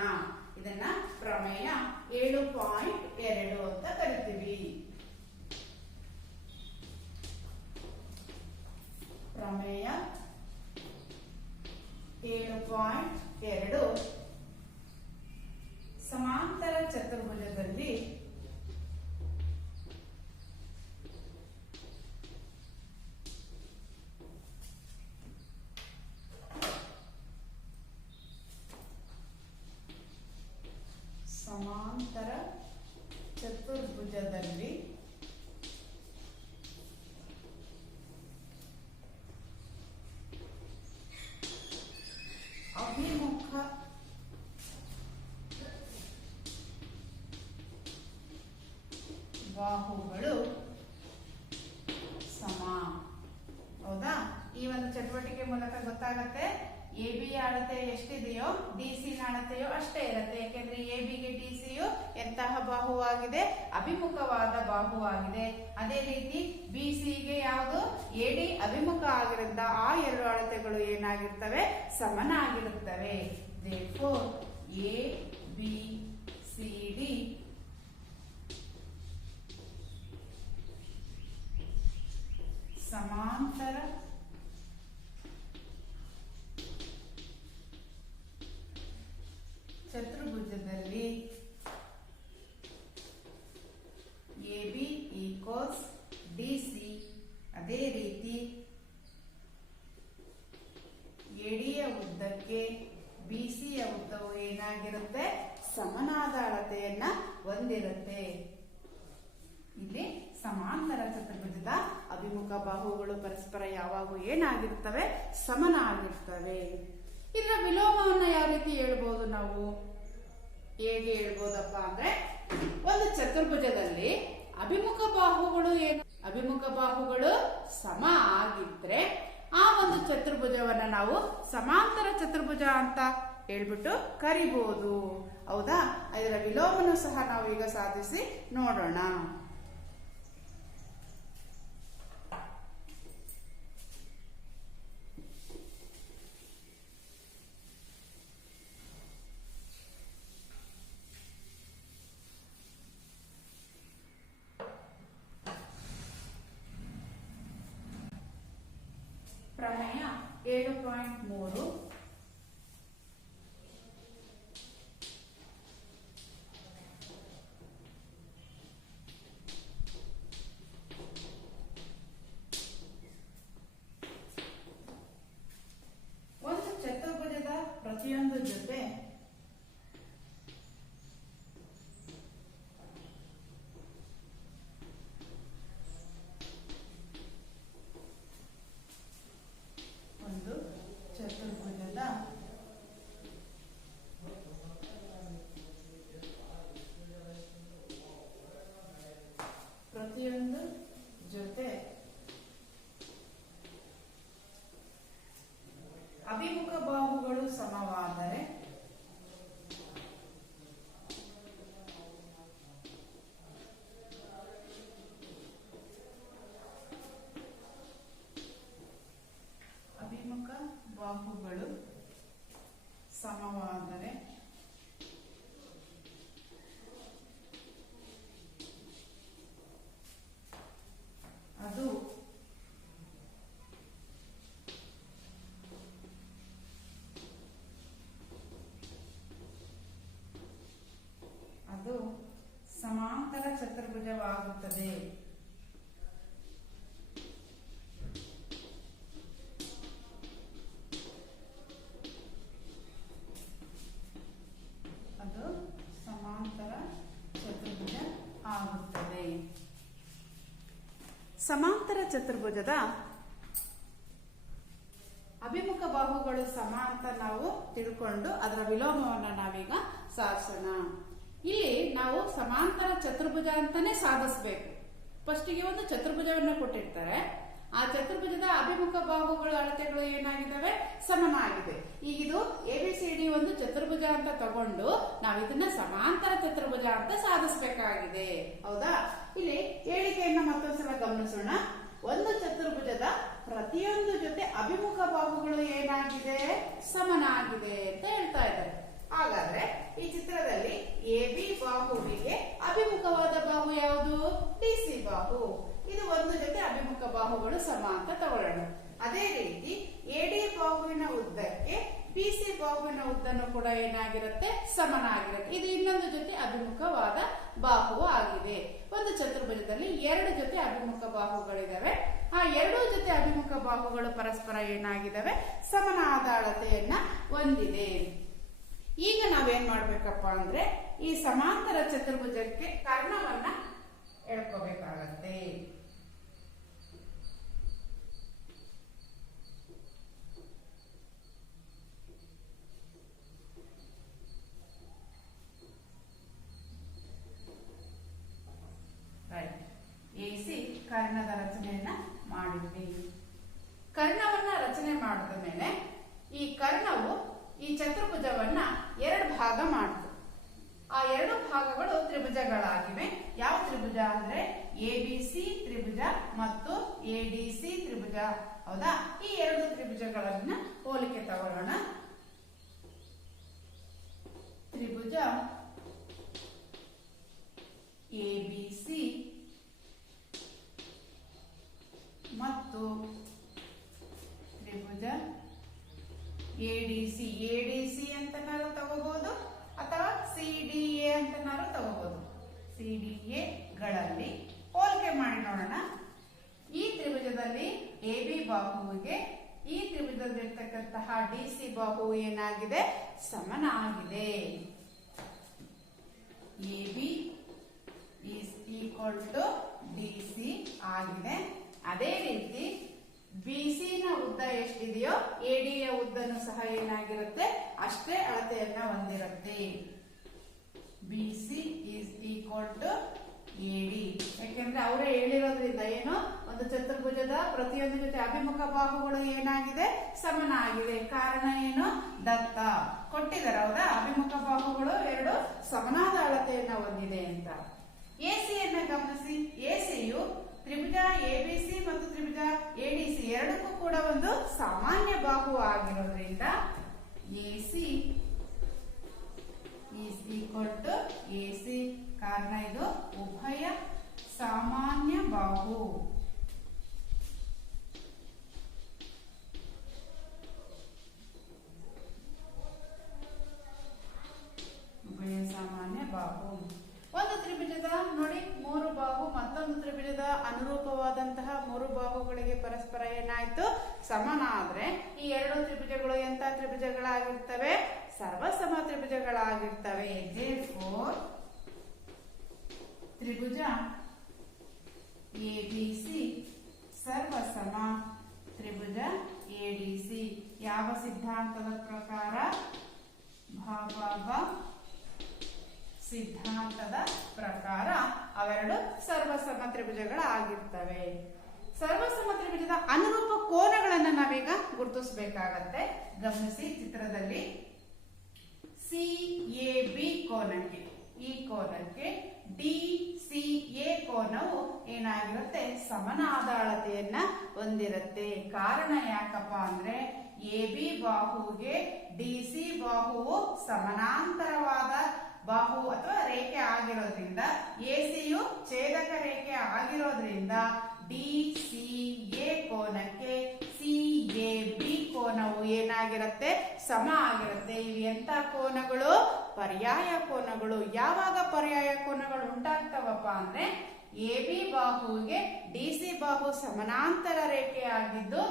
ಇದನ್ನ ಪ್ರಮೇಯ 7.2 ಅಂತ ಕರಿತೀವಿ. ಪ್ರಮೇಯ 7.2 ಸಮಾಂತರ ಚತುರ್ಭುಜದಲ್ಲಿ ಬಾಹುಗಳು ಸಮ. ಹೌದಾ? ಈ ಒಂದು ಚಟುವಟಿಕೆ ಮೂಲಕ ಗೊತ್ತಾಗತ್ತೆ ಎ ಬಿ ಅಳತೆ ಎಷ್ಟಿದೆಯೋ ಡಿ ಸಿ ನ ಅಳತೆಯೋ ಅಷ್ಟೇ ಇರುತ್ತೆ. ಯಾಕೆಂದ್ರೆ ಎ ಬಿಗೆ ಡಿ ಸಿಯು ಎಂತಹ ಬಾಹುವಾಗಿದೆ? ಅಭಿಮುಖವಾದ ಬಾಹುವಾಗಿದೆ. ಅದೇ ರೀತಿ ಬಿ ಸಿಗೆ ಯಾವುದು? ಎ ಡಿ ಅಭಿಮುಖ ಆಗಿರೋದ್ರಿಂದ ಆ ಎರಡು ಅಳತೆಗಳು ಏನಾಗಿರ್ತವೆ? ಸಮನಾಗಿರುತ್ತವೆ. Therefore, A B C D ಸಮಾಂತರ ಚತುರ್ಭುಜದಲ್ಲಿ A B equals D C. ಅದೇ ರೀತಿ ಎಡಿಯ ಉದ್ದಕ್ಕೆ ಬಿ ಸಿಯ ಉದ್ದವು ಏನಾಗಿರುತ್ತೆ? ಸಮನಾದ ಅಳತೆಯನ್ನ ಹೊಂದಿರುತ್ತೆ. ಇಲ್ಲಿ ಸಮಾಂತರ ಚತುರ್ಭುಜದ ಅಭಿಮುಖ ಬಾಹುಗಳು ಪರಸ್ಪರ ಯಾವಾಗೂ ಏನಾಗಿರ್ತವೆ? ಸಮನಾಗಿರ್ತವೆ. ಇದರ ವಿಲೋಮವನ್ನ ಯಾವ ರೀತಿ ಹೇಳ್ಬೋದು? ನಾವು ಹೇಗೆ ಹೇಳ್ಬೋದಪ್ಪ ಅಂದ್ರೆ, ಒಂದು ಚತುರ್ಭುಜದಲ್ಲಿ ಅಭಿಮುಖ ಬಾಹುಗಳು ಅಭಿಮುಖ ಬಾಹುಗಳು ಸಮ ಆಗಿದ್ರೆ ಆ ಒಂದು ಚತುರ್ಭುಜವನ್ನ ನಾವು ಸಮಾಂತರ ಚತುರ್ಭುಜ ಅಂತ ಹೇಳ್ಬಿಟ್ಟು ಕರಿಬಹುದು. ಹೌದಾ? ಇದರ ವಿಲೋಮನು ಸಹ ನಾವು ಈಗ ಸಾಧಿಸಿ ನೋಡೋಣ. ಪ್ರಮೇಯ 7.3 ಒಂದು ಚತುರ್ಭುಜದ ಪ್ರತಿಯೊಂದು ಜೊತೆ ಪ್ರತಿಯೊಂದು ಜೊತೆ ಅಭಿಮುಖ ಬಾಹುಗಳು ಸಮವಾದರೆ ಅಭಿಮುಖ ಬಾಹುಗಳು ಸಮವಾದರೆ ಅದು ಸಮಾಂತರ ಚತುರ್ಭುಜವಾಗುತ್ತದೆ. ಅದು ಸಮಾಂತರ ಚತುರ್ಭುಜ ಆಗುತ್ತದೆ. ಸಮಾಂತರ ಚತುರ್ಭುಜದ ಅಭಿಮುಖ ಬಾಹುಗಳು ಸಮ ಅಂತ ನಾವು ತಿಳ್ಕೊಂಡು ಅದರ ವಿಲೋಮವನ್ನ ನಾವೀಗ ಸಾಧಿಸೋಣ. ಇಲ್ಲಿ ನಾವು ಸಮಾಂತರ ಚತುರ್ಭುಜ ಅಂತಾನೆ ಸಾಧಿಸಬೇಕು. ಫಸ್ಟಿಗೆ ಒಂದು ಚತುರ್ಭುಜವನ್ನ ಕೊಟ್ಟಿರ್ತಾರೆ. ಆ ಚತುರ್ಭುಜದ ಅಭಿಮುಖ ಬಾಹುಗಳ ಅಳತೆಗಳು ಏನಾಗಿದ್ದಾವೆ? ಸಮನಾಗಿದೆ. ಈಗ ಇದು ABCD ಒಂದು ಚತುರ್ಭುಜ ಅಂತ ತಗೊಂಡು ನಾವು ಇದನ್ನ ಸಮಾಂತರ ಚತುರ್ಭುಜ ಅಂತ ಸಾಧಿಸಬೇಕಾಗಿದೆ. ಹೌದಾ? ಇಲ್ಲಿ ಹೇಳಿಕೆಯನ್ನ ಮತ್ತೊಂದ್ಸಲ ಗಮನಿಸೋಣ. ಒಂದು ಚತುರ್ಭುಜದ ಪ್ರತಿಯೊಂದು ಜೊತೆ ಅಭಿಮುಖ ಬಾಹುಗಳು ಏನಾಗಿದೆ? ಸಮನಾಗಿದೆ ಅಂತ ಹೇಳ್ತಾ ಇದ್ದಾರೆ. ಹಾಗಾದ್ರೆ ಈ ಚಿತ್ರದಲ್ಲಿ AB ಬಾಹುವಿಗೆ ಅಭಿಮುಖವಾದ ಬಾಹು ಯಾವುದು? DC ಬಾಹು. ಇದು ಒಂದು ಜೊತೆ ಅಭಿಮುಖ ಬಾಹುಗಳು ಸಮ ಅಂತ ತಗೊಳ್ಳೋಣ. ಅದೇ ರೀತಿ AD ಬಾಹುವಿನ ಉದ್ದಕ್ಕೆ BC ಬಾಹುವಿನ ಉದ್ದನು ಕೂಡ ಏನಾಗಿರುತ್ತೆ? ಸಮನಾಗಿರುತ್ತೆ. ಇದು ಇನ್ನೊಂದು ಜೊತೆ ಅಭಿಮುಖವಾದ ಬಾಹು ಆಗಿದೆ. ಒಂದು ಚತುರ್ಭುಜದಲ್ಲಿ ಎರಡು ಜೊತೆ ಅಭಿಮುಖ ಬಾಹುಗಳಿದಾವೆ. ಆ ಎರಡೂ ಜೊತೆ ಅಭಿಮುಖ ಬಾಹುಗಳು ಪರಸ್ಪರ ಏನಾಗಿದ್ದಾವೆ? ಸಮನಾದ ಅಳತೆಯನ್ನ ಹೊಂದಿದೆ. ಈಗ ನಾವೇನ್ ಮಾಡ್ಬೇಕಪ್ಪ ಅಂದ್ರೆ ಈ ಸಮಾಂತರ ಚತುರ್ಭುಜಕ್ಕೆ ಕರ್ಣವನ್ನ ಎಳ್ಕೋಬೇಕಾಗತ್ತೆ. ರೈಟ್. ಮೇಲೆ ಈ ಕರ್ಣವು ಈ ಚತುರ್ಭುಜವನ್ನ ಎರಡು ಭಾಗ ಮಾಡ್ತು. ಆ ಎರಡು ಭಾಗಗಳು ತ್ರಿಭುಜಗಳಾಗಿವೆ. ಯಾವ ತ್ರಿಭುಜ ಅಂದ್ರೆ ABC ತ್ರಿಭುಜ ಮತ್ತು ADC ತ್ರಿಭುಜ. ಹೌದಾ? ಈ ಎರಡು ತ್ರಿಭುಜಗಳನ್ನ ಹೋಲಿಕೆ ತಗೊಳ್ಳೋಣ. ತ್ರಿಭುಜ ABC ಮತ್ತು ತ್ರಿಭುಜ ADC. ADC ಅಂತನಾರು ತಗೋಬಹುದು ಅಥವಾ CDA ಅಂತನಾರು ತಗೋಬಹುದು. CDA ಗಳಲ್ಲಿ ಹೋಲಿಕೆ ಮಾಡಿ ನೋಡೋಣ. ಈ ತ್ರಿಭುಜದಲ್ಲಿ AB ಬಾಹುವಿಗೆ ಈ ತ್ರಿಭುಜದಲ್ಲಿರ್ತಕ್ಕಂತಹ DC ಬಾಹು ಏನಾಗಿದೆ? ಸಮನಾಗಿದೆ. AB is equal to DC ಆಗಿದೆ. ಅದೇ ರೀತಿ BC ನ ಉದ್ದ ಎಷ್ಟಿದೆಯೋ AD ಯ ಉದ್ದನೂ ಸಹ ಏನಾಗಿರುತ್ತೆ? ಅಷ್ಟೇ ಅಳತೆಯನ್ನ ಹೊಂದಿರುತ್ತೆ. BC is equal to AD. ಯಾಕೆಂದ್ರೆ ಅವರೇ ಹೇಳಿರೋದ್ರಿಂದ ಏನು, ಒಂದು ಚತುರ್ಭುಜದ ಪ್ರತಿಯೊಂದು ಜೊತೆ ಅಭಿಮುಖ ಬಾಹುಗಳು ಏನಾಗಿದೆ? ಸಮನಾಗಿದೆ. ಕಾರಣ ಏನು? ದತ್ತ ಕೊಟ್ಟಿದ್ದಾರೆ. ಹೌದಾ? ಅಭಿಮುಖ ಬಾಹುಗಳು ಎರಡು ಸಮನಾದ ಅಳತೆಯನ್ನ ಹೊಂದಿದೆ ಅಂತ. ಎಸಿಯನ್ನ ಗಮನಿಸಿ. ಎಸಿಯು ತ್ರಿಭುಜ ABC ಮತ್ತು ತ್ರಿಭುಜ ADC ಎರಡಕ್ಕೂ ಕೂಡ ಒಂದು ಸಾಮಾನ್ಯ ಬಾಹು ಆಗಿರೋದ್ರಿಂದ AC is equal to AC. ಕಾರಣ ಇದು ಉಭಯ ಸಾಮಾನ್ಯ ಬಾಹು. ಉಭಯ ಸಾಮಾನ್ಯ ಬಾಹು. ಒಂದು ತ್ರಿಭುಜದ ನೋಡಿ ಮೂರು ಬಾಹು ಮತ್ತೊಂದು ತ್ರಿಭುಜದ ಅನುರೂಪವಾದಂತಹ ಮೂರು ಬಾಹುಗಳಿಗೆ ಪರಸ್ಪರ ಏನಾಯ್ತು? ಸಮನಾದ್ರೆ ಈ ಎರಡು ತ್ರಿಭುಜಗಳು ಎಂತ ತ್ರಿಭುಜಗಳಾಗಿರ್ತವೆ? ಸರ್ವಸಮ ತ್ರಿಭುಜಗಳಾಗಿರ್ತವೆ. Therefore ತ್ರಿಭುಜ ABC ಸರ್ವಸಮ ತ್ರಿಭುಜ ADC. ಯಾವ ಸಿದ್ಧಾಂತದ ಪ್ರಕಾರ? ಭಾವಾಭ ಸಿದ್ಧಾಂತದ ಪ್ರಕಾರ ಅವೆರಡು ಸರ್ವಸಮ ತ್ರಿಭುಜಗಳಾಗಿರ್ತವೆ. ಸರ್ವಸಮ ತ್ರಿಭುಜದ ಅನುರೂಪ ಕೋನಗಳನ್ನು ನಾವೀಗ ಗುರುತಿಸಬೇಕಾಗತ್ತೆ. ಗಮನಿಸಿ ಚಿತ್ರದಲ್ಲಿ CAB ಕೋನಕ್ಕೆ, ಈ ಕೋನಕ್ಕೆ DCA ಕೋನವು ಏನಾಗಿರುತ್ತೆ? ಸಮನಾದ ಅಳತೆಯನ್ನ ಹೊಂದಿರುತ್ತೆ. ಕಾರಣ ಯಾಕಪ್ಪ ಅಂದ್ರೆ AB ಬಾಹುವಿಗೆ DC ಬಾಹುವು ಸಮಾನಾಂತರವಾದ ಬಾಹು ಅಥವಾ ರೇಖೆ ಆಗಿರೋದ್ರಿಂದ, ACಯು ಛೇದಕ ರೇಖೆ ಆಗಿರೋದ್ರಿಂದ DCA ಕೋನಕ್ಕೆ CAB ಕೋನವು ಏನಾಗಿರುತ್ತೆ? ಸಮ ಆಗಿರುತ್ತೆ. ಇವು ಎಂತ ಕೋನಗಳು? ಪರ್ಯಾಯ ಕೋನಗಳು. ಯಾವಾಗ ಪರ್ಯಾಯ ಕೋನಗಳು ಉಂಟಾಗ್ತವಪ್ಪ ಅಂದ್ರೆ AB ಬಾಹುವಿಗೆ DC ಬಾಹು ಸಮಾನಾಂತರ ರೇಖೆ ಆಗಿದ್ದು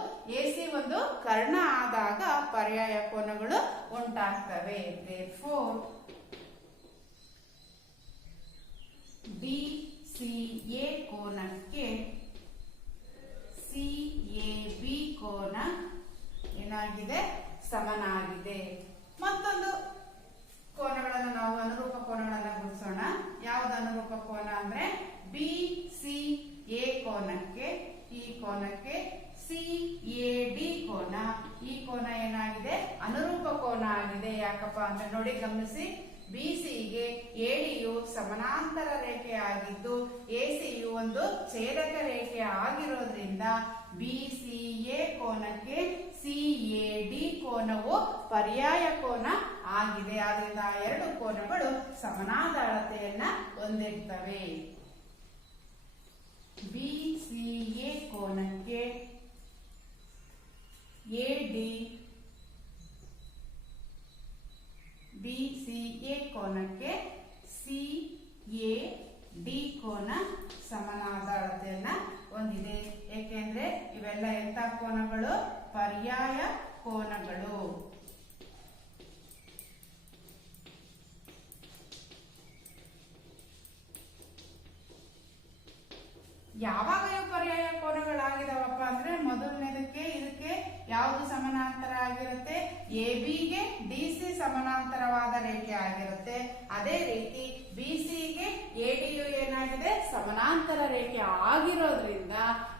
AC ಒಂದು ಕರ್ಣ ಆದಾಗ ಪರ್ಯಾಯ ಕೋನಗಳು ಉಂಟಾಗ್ತವೆ. Therefore DCA ಕೋನಕ್ಕೆ CAB ಕೋನ ಏನಾಗಿದೆ? ಸಮನಾಗಿದೆ. ಮತ್ತೊಂದು ಕೋನಗಳನ್ನು ನಾವು ಅನುರೂಪ ಕೋನಗಳನ್ನು ಗುರುತಿಸೋಣ. ಯಾವ್ದು ಅನುರೂಪ ಕೋನ ಅಂದ್ರೆ BCA ಕೋನಕ್ಕೆ, ಈ ಕೋನಕ್ಕೆ CAD ಕೋನ. ಈ ಕೋನ ಏನಾಗಿದೆ? ಅನುರೂಪ ಕೋನ ಆಗಿದೆ. ಯಾಕಪ್ಪ ಅಂದ್ರೆ ನೋಡಿ ಗಮನಿಸಿ. BCಗೆ ADಯು ಸಮಾನಾಂತರ ರೇಖೆ ಆಗಿದ್ದು ACಯು ಒಂದು ಛೇದಕ ರೇಖೆ ಆಗಿರೋದ್ರಿಂದ BCA ಕೋನಕ್ಕೆ CAD ಕೋನವು ಪರ್ಯಾಯ ಕೋನ ಆಗಿದೆ. ಆದ್ರಿಂದ ಆ ಎರಡು ಕೋನಗಳು ಸಮನಾದ ಅಳತೆಯನ್ನ ಹೊಂದಿರ್ತವೆ. BCA ಕೋನಕ್ಕೆ AD BCA ಕೋನಕ್ಕೆ CAD ಕೋನ ಸಮನಾದ ಅಳತೆಯನ್ನ ಹೊಂದಿದೆ. ಏಕೆಂದ್ರೆ ಇವೆಲ್ಲ ಎಂತ ಕೋನಗಳು? ಪರ್ಯಾಯ ಕೋನಗಳು. ಯಾವಾಗ ಇವು ಪರ್ಯಾಯ ಕೋನಗಳಾಗಿದಾವಪ್ಪ ಅಂದ್ರೆ ಮೊದಲನೇದಕ್ಕೆ ಇದಕ್ಕೆ ಯಾವುದು ಸಮನಾಗಿದೆ? ಸಮಾನಾಂತರ ಆಗಿರುತ್ತೆ, ಎ ಬಿಗೆ ಡಿ ಸಿ ಸಮಾನಾಂತರವಾದ ರೇಖೆ ಆಗಿರುತ್ತೆ. ಅದೇ ರೀತಿ ಬಿ ಸಿಗೆ ಎ ಡಿ ಯು ಏನಾಗಿದೆ, ಸಮಾನಾಂತರ ರೇಖೆ ಆಗಿರೋದ್ರಿಂದ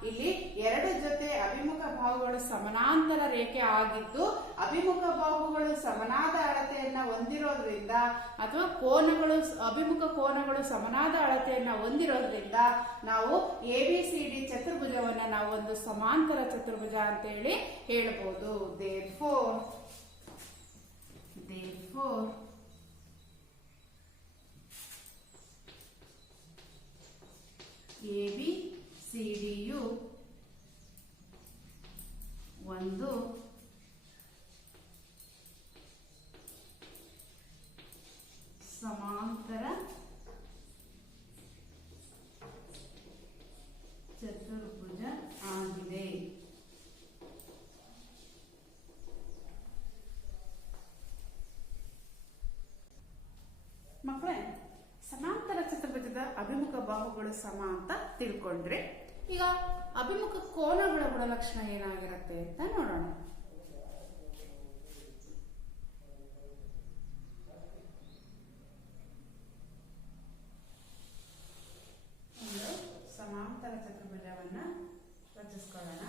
ಇಲ್ಲಿ ಎರಡು ಜೊತೆ ಅಭಿಮುಖ ಬಾಹುಗಳು ಸಮಾನಾಂತರ ರೇಖೆ ಆಗಿದ್ದು ಅಭಿಮುಖ ಬಾಹುಗಳು ಸಮನಾದ ಅಳತೆಯನ್ನ ಹೊಂದಿರೋದ್ರಿಂದ ಅಥವಾ ಕೋನಗಳು ಅಭಿಮುಖ ಕೋನಗಳು ಸಮನಾದ ಅಳತೆಯನ್ನ ಹೊಂದಿರೋದ್ರಿಂದ ನಾವು ಎ ಬಿ ಸಿ ಡಿ ಚತುರ್ಭುಜವನ್ನ ನಾವು ಒಂದು ಸಮಾಂತರ ಚತುರ್ಭುಜ ಅಂತ ಹೇಳಿ ಹೇಳ್ಬೋದು. therefore A B C D ಯು ಒಂದು ಸಮಾಂತರ ಚತುರ್ಭುಜ ಆಗಿದೆ. ಮಕ್ಕಳೇ, ಸಮಾಂತರ ಚತುರ್ಭುಜದ ಅಭಿಮುಖ ಬಾಹುಗಳು ಸಮ ಅಂತ ತಿಳ್ಕೊಂಡ್ರೆ ಈಗ ಅಭಿಮುಖ ಕೋನಗಳ ಗುಣಲಕ್ಷಣ ಏನಾಗಿರುತ್ತೆ ಅಂತ ನೋಡೋಣ. ಒಂದು ಸಮಾಂತರ ಚತುರ್ಭುಜವನ್ನ ರಚಿಸ್ಕೊಳ್ಳೋಣ.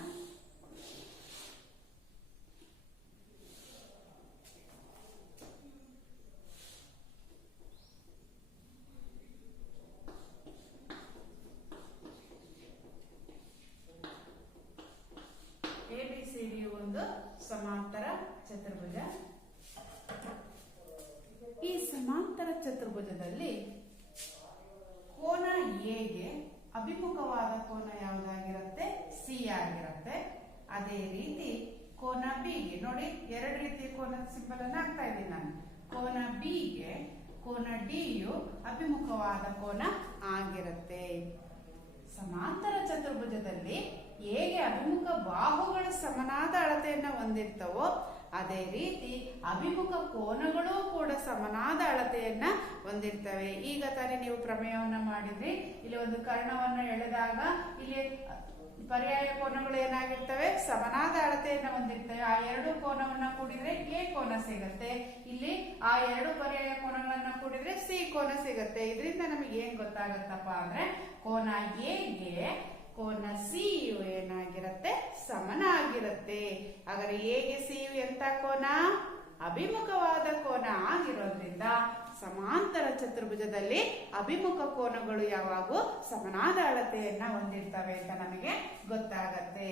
ಎಬಿಸಿಡಿ ಒಂದು ಸಮಾಂತರ ಚತುರ್ಭುಜ. ಈ ಸಮಾಂತರ ಚತುರ್ಭುಜದಲ್ಲಿ ಕೋನ ಎಗೆ ಅಭಿಮುಖವಾದ ಕೋನ ಯಾವುದಾಗಿರುತ್ತೆ, ಸಿ ಆಗಿರುತ್ತೆ. ಅದೇ ರೀತಿ ಕೋನ ಬಿಗೆ ನೋಡಿ, ಎರಡು ರೀತಿಯ ಕೋನದ ಸಿಂಬಲ್ ಅನ್ನು ಹಾಕ್ತಾ ಇದ್ದೀನಿ ನಾನು. ಕೋನ ಬಿಗೆ ಕೋನ ಡಿ ಯು ಅಭಿಮುಖವಾದ ಕೋನ ಆಗಿರುತ್ತೆ. ಸಮಾಂತರ ಚತುರ್ಭುಜದಲ್ಲಿ ಹೇಗೆ ಅಭಿಮುಖ ಬಾಹುಗಳು ಸಮನಾದ ಅಳತೆಯನ್ನ ಹೊಂದಿರ್ತವೋ ಅದೇ ರೀತಿ ಅಭಿಮುಖ ಕೋನಗಳು ಕೂಡ ಸಮನಾದ ಅಳತೆಯನ್ನ ಹೊಂದಿರ್ತವೆ. ಈಗ ತಾನೇ ನೀವು ಪ್ರಮೇಯವನ್ನ ಮಾಡಿದ್ರಿ. ಇಲ್ಲಿ ಒಂದು ಕರ್ಣವನ್ನು ಎಳೆದಾಗ ಇಲ್ಲಿ ಪರ್ಯಾಯ ಕೋನಗಳು ಏನಾಗಿರ್ತವೆ, ಸಮನಾದ ಅಳತೆಯನ್ನ ಹೊಂದಿರ್ತವೆ. ಆ ಎರಡು ಕೋನವನ್ನ ಕೂಡಿದ್ರೆ ಎ ಕೋನ ಸಿಗತ್ತೆ. ಇಲ್ಲಿ ಆ ಎರಡು ಪರ್ಯಾಯ ಕೋನಗಳನ್ನ ಕೂಡಿದ್ರೆ ಸಿ ಕೋನ ಸಿಗತ್ತೆ. ಇದರಿಂದ ನಮಗೆ ಏನ್ ಗೊತ್ತಾಗತ್ತಪ್ಪ ಅಂದ್ರೆ ಕೋನ ಎಗೆ ಕೋನ ಸಿ ಯು ಏನಾಗಿರುತ್ತೆ, ಸಮನಾಗಿರುತ್ತೆ. ಹಾಗಾದ್ರೆ ಎಗೆ ಸಿ ಯು ಎಂತ ಕೋನ, ಅಭಿಮುಖವಾದ ಕೋನ ಆಗಿರೋದ್ರಿಂದ ಸಮಾಂತರ ಚತುರ್ಭುಜದಲ್ಲಿ ಅಭಿಮುಖ ಕೋನಗಳು ಯಾವಾಗೂ ಸಮನಾದ ಅಳತೆಯನ್ನ ಹೊಂದಿರ್ತವೆ ಅಂತ ನಮಗೆ ಗೊತ್ತಾಗತ್ತೆ.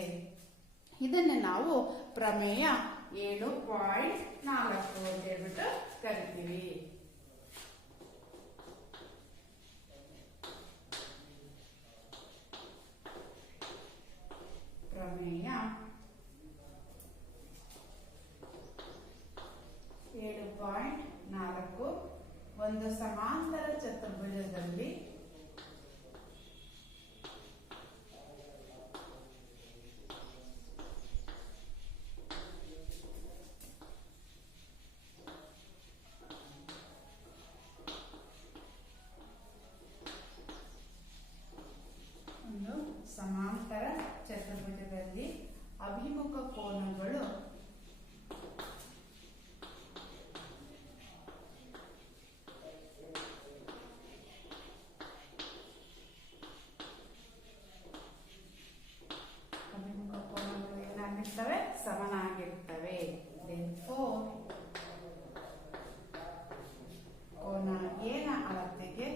ಇದನ್ನ ನಾವು ಪ್ರಮೇಯ 7.4 ಅಂತ ಹೇಳ್ಬಿಟ್ಟು ಕರಿತೀವಿ. ಪ್ರಮೇಯ 7.4 ಒಂದು ಸಮಾಂತರ ಚತುರ್ಭುಜದಲ್ಲಿ ಸಮಾಂತರ ಚತುರ್ಭುಜದಲ್ಲಿ ಅಭಿಮುಖ ಕೋನಗಳು ಏನಾಗಿರ್ತವೆ, ಸಮನಾಗಿರ್ತವೆ. ಕೋನ ಎನ ಅಳತೆಗೆ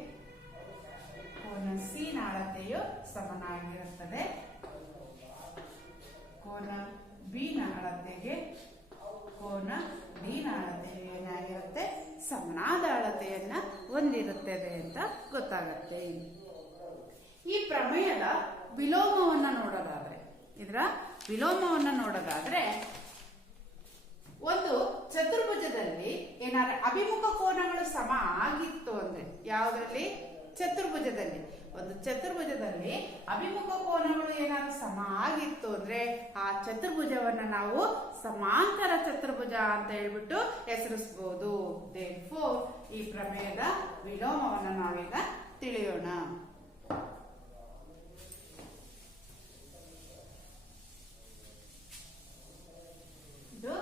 ಕೋನ ಸಿ ನ ಅಳತೆಯು ಸಮನಾಗಿರುತ್ತದೆ. ಕೋನ ಬಿ ನ ಅಳತೆಗೆ ಕೋನ ಡಿ ನ ಅಳತೆಯು ಏನಾಗಿರುತ್ತೆ, ಸಮನಾದ ಅಳತೆಯನ್ನ ಹೊಂದಿರುತ್ತದೆ ಅಂತ ಗೊತ್ತಾಗುತ್ತೆ. ಈ ಪ್ರಮೇಯದ ವಿಲೋಮವನ್ನ ನೋಡೋದಾದ್ರೆ ಒಂದು ಚತುರ್ಭುಜದಲ್ಲಿ ಏನಾದ್ರೆ ಅಭಿಮುಖ ಕೋನಗಳು ಸಮ ಆಗಿತ್ತು ಅಂದ್ರೆ, ಯಾವುದ್ರಲ್ಲಿ, ಚತುರ್ಭುಜದಲ್ಲಿ. ಒಂದು ಚತುರ್ಭುಜದಲ್ಲಿ ಅಭಿಮುಖ ಕೋನಗಳು ಏನಾದ್ರು ಸಮ ಆಗಿತ್ತು ಅಂದ್ರೆ ಆ ಚತುರ್ಭುಜವನ್ನ ನಾವು ಸಮಾಂತರ ಚತುರ್ಭುಜ ಅಂತ ಹೇಳ್ಬಿಟ್ಟು ಹೆಸರಿಸಬಹುದು. therefore ಈ ಪ್ರಮೇಯದ ವಿಲೋಮವನ್ನ ನಾವೀಗ ತಿಳಿಯೋಣ. ಇದು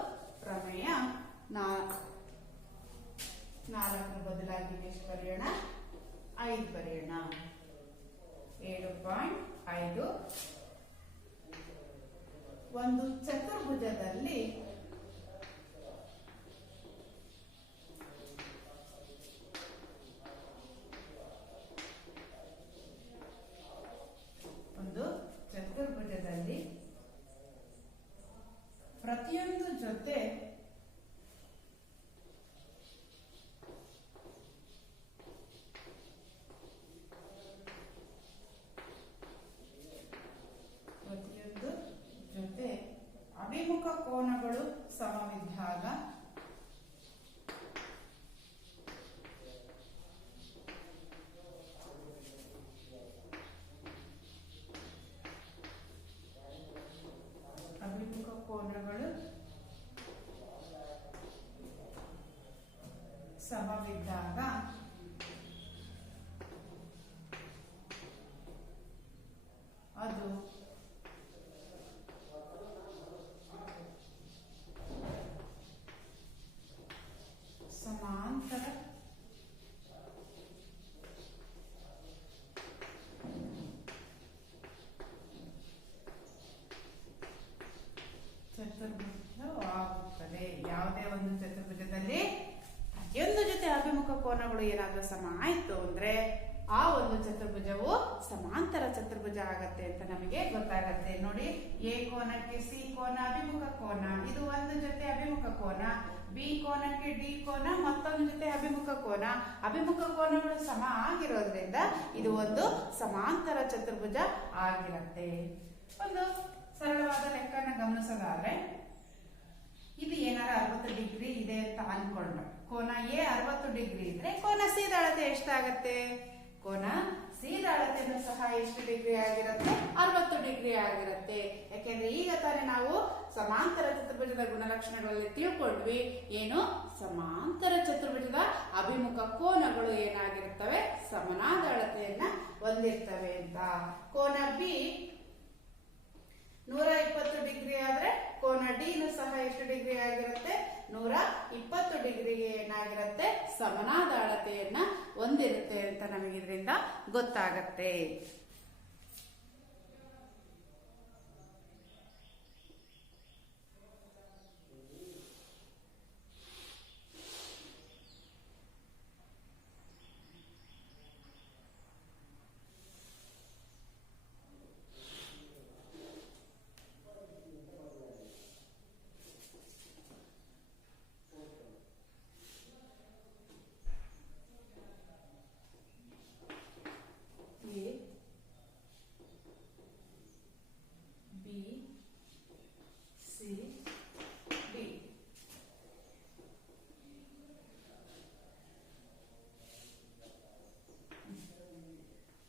ಸಮವಿದ್ದಾಗ ಅದು ಸಮಾಂತರ ಚತುರ್ಭುಜವಾಗುತ್ತದೆ. ಯಾವುದೇ ಒಂದು ಚತುರ್ಭುಜದಲ್ಲಿ ಪ್ರತಿಯೊಂದು ಜೊತೆ ಅಭಿಮುಖ ಕೋನಗಳು ಏನಾದ್ರೂ ಸಮ ಆಯ್ತು ಅಂದ್ರೆ ಆ ಒಂದು ಚತುರ್ಭುಜವು ಸಮಾಂತರ ಚತುರ್ಭುಜ ಆಗತ್ತೆ ಅಂತ ನಮಗೆ ಗೊತ್ತಾಗತ್ತೆ. ನೋಡಿ, ಎ ಕೋನಕ್ಕೆ ಸಿ ಕೋನ ಅಭಿಮುಖ ಕೋನ, ಇದು ಒಂದು ಜೊತೆ ಅಭಿಮುಖ ಕೋನ. ಬಿ ಕೋನಕ್ಕೆ ಡಿ ಕೋನ ಮತ್ತೊಂದು ಜೊತೆ ಅಭಿಮುಖ ಕೋನ. ಅಭಿಮುಖ ಕೋನಗಳು ಸಮ ಆಗಿರೋದ್ರಿಂದ ಇದು ಒಂದು ಸಮಾಂತರ ಚತುರ್ಭುಜ ಆಗಿರತ್ತೆ. ಒಂದು ಸರಳವಾದ ಲೆಕ್ಕನ ಗಮನಿಸೋದಾದ್ರೆ, ಇದು ಏನಾರ 60 ಡಿಗ್ರಿ ಇದೆ ಅಂತ ಅನ್ಕೊಂಡ್ರೆ, ಕೋನ ಎ 60 ಡಿಗ್ರಿ ಇದ್ರೆ ಕೋನ ಸಿ ಅಳತೆ ಎಷ್ಟಾಗತ್ತೆ? ಕೋನ ಸಿ ಅಳತೆನೂ ಸಹ ಎಷ್ಟು ಡಿಗ್ರಿ ಆಗಿರುತ್ತೆ? 60 ಡಿಗ್ರಿ ಆಗಿರುತ್ತೆ. ಯಾಕೆಂದ್ರೆ ಈಗ ತಾನೇ ನಾವು ಸಮಾಂತರ ಚತುರ್ಭುಜದ ಗುಣಲಕ್ಷಣಗಳಲ್ಲಿ ತಿಳ್ಕೊಂಡ್ವಿ. ಏನು? ಸಮಾಂತರ ಚತುರ್ಭುಜದ ಅಭಿಮುಖ ಕೋನಗಳು ಏನಾಗಿರ್ತವೆ? ಸಮನಾದ ಅಳತೆಯನ್ನ ಹೊಂದಿರ್ತವೆ ಅಂತ. ಕೋನ ಬಿ 120 ಡಿಗ್ರಿ ಆದ್ರೆ ಕೋನ ಡಿ ನು ಸಹ ಎಷ್ಟು ಡಿಗ್ರಿ ಆಗಿರುತ್ತೆ? 120 ಡಿಗ್ರಿಗೆ ಏನಾಗಿರುತ್ತೆ? ಸಮನಾದ ಅಳತೆಯನ್ನ ಹೊಂದಿರುತ್ತೆ ಅಂತ ನಮಗೆ ಇದರಿಂದ ಗೊತ್ತಾಗತ್ತೆ.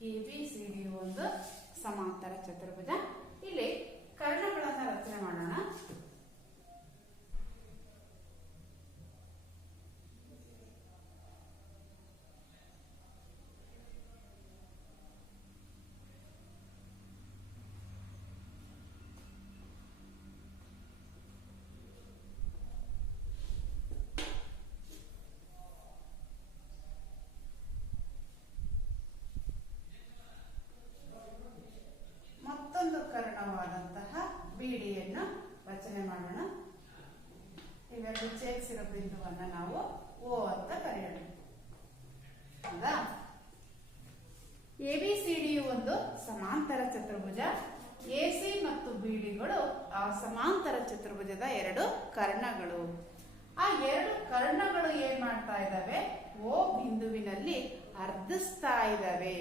ABCD ಒಂದು ಸಮಾಂತರ ಚತುರ್ಭುಜ. ಇಲ್ಲಿ ಕರ್ಣಗಳನ್ನ ರಚನೆ ಮಾಡೋಣ. ಕರ್ಣವಾದಂತಹ ಬಿಡಿಯನ್ನು ರಚನೆ ಮಾಡೋಣ. ಇವೆರಡು ಛೇದಿಸಿರೋ ಬಿಂದುವನ್ನ ನಾವು ಓ ಅಂತ ಕರೆಯೋಣ. ಹೌದಾ? ABCD ಒಂದು ಸಮಾಂತರ ಚತುರ್ಭುಜ. AC ಮತ್ತು BDಗಳು ಆ ಸಮಾಂತರ ಚತುರ್ಭುಜದ ಎರಡು ಕರ್ಣಗಳು. ಆ ಎರಡು ಕರ್ಣಗಳು ಏನ್ ಮಾಡ್ತಾ ಇದ್ದಾವೆ? ಓ ಬಿಂದುವಿನಲ್ಲಿ ಅರ್ಧಿಸ್ತಾ ಇದ್ದಾವೆ.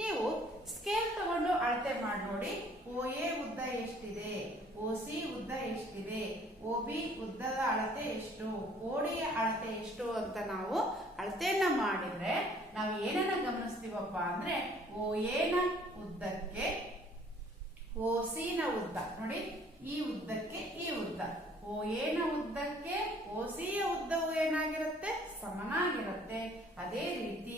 ನೀವು ಸ್ಕೇಲ್ ತಗೊಂಡು ಅಳತೆ ಮಾಡಿ ನೋಡಿ. OA ಉದ್ದ ಎಷ್ಟಿದೆ, OC ಉದ್ದ ಎಷ್ಟಿದೆ, OB ಉದ್ದದ ಅಳತೆ ಎಷ್ಟು, OD ಅಳತೆ ಎಷ್ಟು ಅಂತ ನಾವು ಅಳತೆಯನ್ನ ಮಾಡಿದ್ರೆ ನಾವು ಏನನ್ನ ಗಮನಿಸ್ತೀವಪ್ಪ ಅಂದ್ರೆ, OA ನ ಉದ್ದಕ್ಕೆ OC ನ ಉದ್ದ ನೋಡಿ, ಈ ಉದ್ದಕ್ಕೆ ಈ ಉದ್ದ, OA ನ ಉದ್ದಕ್ಕೆ OC ಯ ಉದ್ದವು ಏನಾಗಿರುತ್ತೆ? ಸಮನಾಗಿರುತ್ತೆ. ಅದೇ ರೀತಿ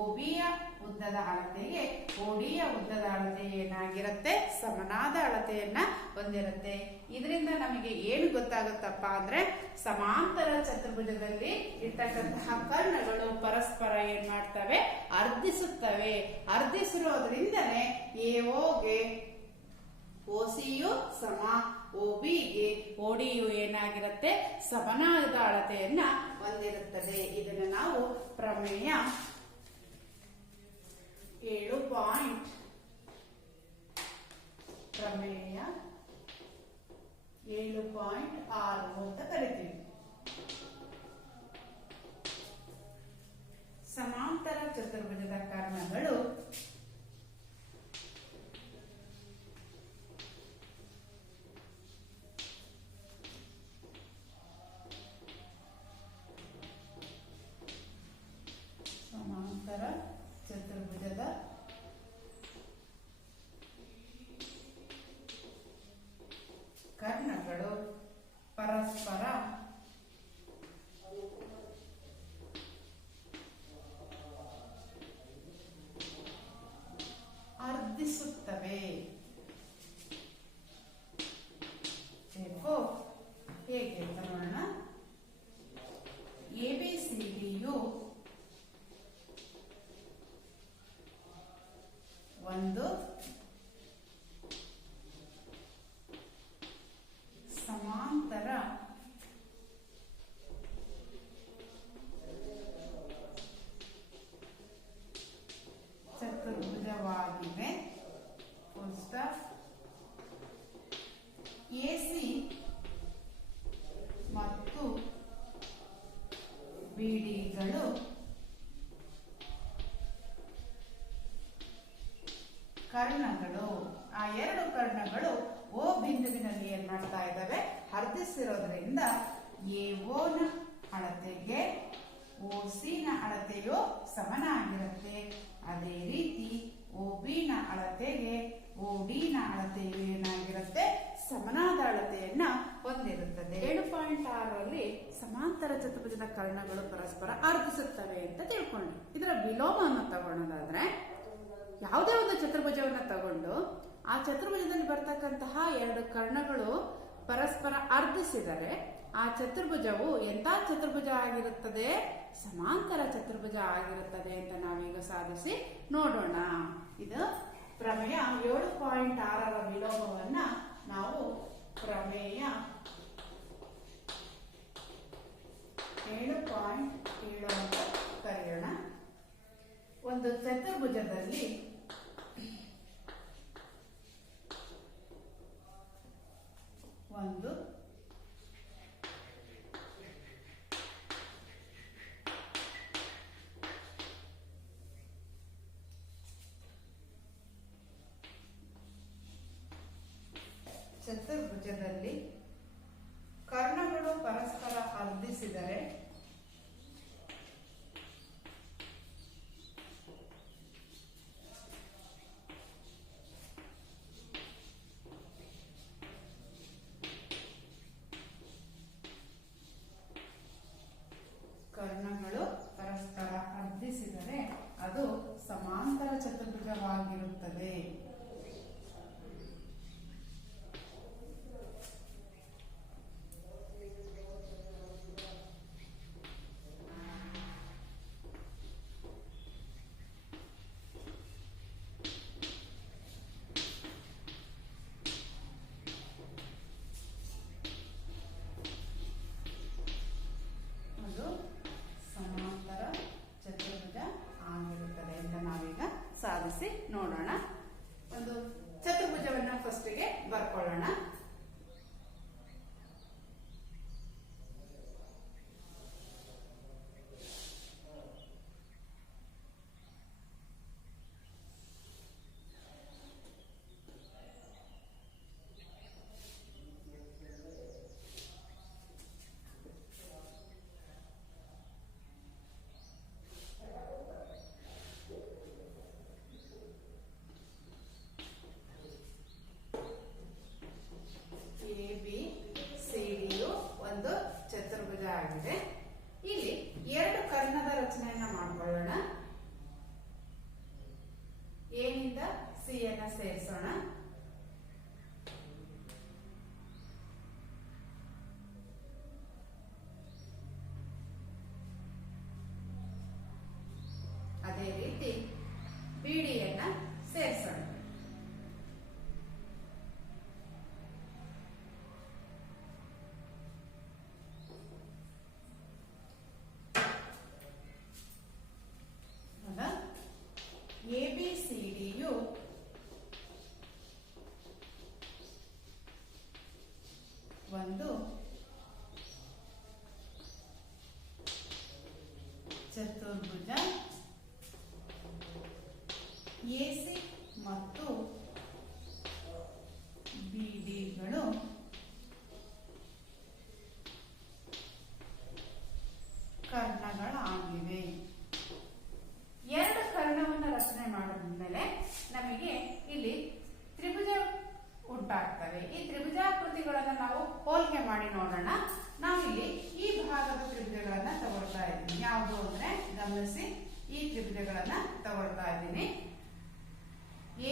OB ಯ ಉದ್ದದ ಅಳತೆಗೆ OD ಯ ಉದ್ದದ ಅಳತೆ ಏನಾಗಿರುತ್ತೆ? ಸಮನಾದ ಅಳತೆಯನ್ನ ಹೊಂದಿರುತ್ತೆ. ಇದರಿಂದ ನಮಗೆ ಏನು ಗೊತ್ತಾಗುತ್ತಪ್ಪ ಅಂದ್ರೆ, ಸಮಾಂತರ ಚತುರ್ಭುಜದಲ್ಲಿ ಇರ್ತಕ್ಕಂತಹ ಕರ್ಣಗಳು ಪರಸ್ಪರ ಏನ್ ಮಾಡ್ತವೆ? ಅರ್ಧಿಸುತ್ತವೆ. ಅರ್ಧಿಸಿರೋದ್ರಿಂದಲೇ AOಗೆ OCಯು ಸಮ, OBಗೆ ODಯು ಏನಾಗಿರುತ್ತೆ? ಸಮನಾದ ಅಳತೆಯನ್ನ ಹೊಂದಿರುತ್ತದೆ. ಇದನ್ನು ನಾವು ಪ್ರಮೇಯ 7 ಪಾಯಿಂಟ್ ಪ್ರಮೇಯ 7.6 ಅಂತ ಕರಿತೀವಿ. ಸಮಾಂತರ ಚತುರ್ಭುಜದ ಕರ್ಣಗಳು ಸಮಾಂತರ ಚತುರ್ಭುಜದ ಕರ್ಣಗಳು ಪರಸ್ಪರ ಬಿಡಿಗಳು ಕರ್ಣಗಳು. ಆ ಎರಡು ಕರ್ಣಗಳು ಓ ಬಿಂದುವಿನಲ್ಲಿ ಏನ್ ಮಾಡ್ತಾ ಇದ್ದಾವೆ, ಹರಿದಿಸಿರೋದ್ರಿಂದ ಎಒನ ಅಳತೆಗೆ OCನ ಅಳತೆಯು ಸಮನಾಗಿರುತ್ತೆ. ಅದೇ ರೀತಿ OBನ ಅಳತೆಗೆ ODನ ಅಳತೆಯು ಏನಾಗಿರುತ್ತೆ, ಸಮನಾದ ಅಳತೆಯನ್ನ ಹೊಂದಿರುತ್ತದೆ. 7.6ರಲ್ಲಿ ಸಮಾಂತರ ಚತುರ್ಭುಜದ ಕರ್ಣಗಳು ಪರಸ್ಪರ ಅರ್ಧಿಸುತ್ತವೆ ಅಂತ ತಿಳ್ಕೊಂಡ್ವಿ. ಇದರ ವಿಲೋಮವನ್ನು ತಗೊಳ್ಳೋದಾದ್ರೆ ಯಾವುದೇ ಒಂದು ಚತುರ್ಭುಜವನ್ನ ತಗೊಂಡು ಆ ಚತುರ್ಭುಜದಲ್ಲಿ ಬರ್ತಕ್ಕಂತಹ ಎರಡು ಕರ್ಣಗಳು ಪರಸ್ಪರ ಅರ್ಧಿಸಿದರೆ ಆ ಚತುರ್ಭುಜವು ಎಂತ ಚತುರ್ಭುಜ ಆಗಿರುತ್ತದೆ, ಸಮಾಂತರ ಚತುರ್ಭುಜ ಆಗಿರುತ್ತದೆ ಅಂತ ನಾವೀಗ ಸಾಧಿಸಿ ನೋಡೋಣ. ಇದು ಪ್ರಮೇಯ 7.6ರ ವಿಲೋಮವನ್ನ ನಾವು ಪ್ರಮೇಯ 7.7 ಅಂತ ಕರೆಯೋಣ. ಒಂದು ಚತುರ್ಭುಜದಲ್ಲಿ ಒಂದು ಚತುರ್ಭುಜದಲ್ಲಿ ಕರ್ಣಗಳು ಪರಸ್ಪರ ಅರ್ಧಿಸಿದರೆ ಅದು ಸಮಾಂತರ ಚತುರ್ಭುಜವಾಗಿರುತ್ತದೆ. ಸಾಧಿಸಿ ನೋಡೋಣ. ಒಂದು ಚತುರ್ಭುಜವನ್ನ ಫಸ್ಟಿಗೆ ಬರ್ಕೊಳ್ಳೋಣ. ಚತುರ್ಭುಜ ಆಗಿದೆ. ಇಲ್ಲಿ ಎರಡು ಕರ್ಣದ ರಚನೆಯನ್ನ ಮಾಡ್ಕೊಳ್ಳೋಣ. ಎನಿಂದ ಸಿ ಅನ್ನ ಸೇರಿಸೋಣ. ಅದೇ ರೀತಿ ಬಿಡಿಯನ್ನ ಸೇರಿಸೋಣ. ABCDಯು ಒಂದು ಚತುರ್ಭುಜ. AC ಮತ್ತು BDಗಳು ಕರ್ಣಗಳಾಗಿವೆ. ಎರಡು ಕರ್ಣವನ್ನು ರಚನೆ ಮಾಡಿದ್ಮೇಲೆ ನಮಗೆ ಇಲ್ಲಿ ತ್ರಿಭುಜ ಉಂಟಾಗ್ತವೆ. ಈ ತ್ರಿಭುಜಾಕೃತಿಗಳನ್ನ ನಾವು ಹೋಲಿಕೆ ಮಾಡಿ ನೋಡೋಣ. ನಾವಿಲ್ಲಿ ಈ ಭಾಗದ ತ್ರಿಭುಜಗಳನ್ನ ತಗೊಳ್ತಾ ಇದ್ದೀನಿ. ಯಾವುದು ಅಂದ್ರೆ ಗಮನಿಸಿ, ಈ ತ್ರಿಭುಜಗಳನ್ನ ತಗೊಳ್ತಾ ಇದ್ದೀನಿ.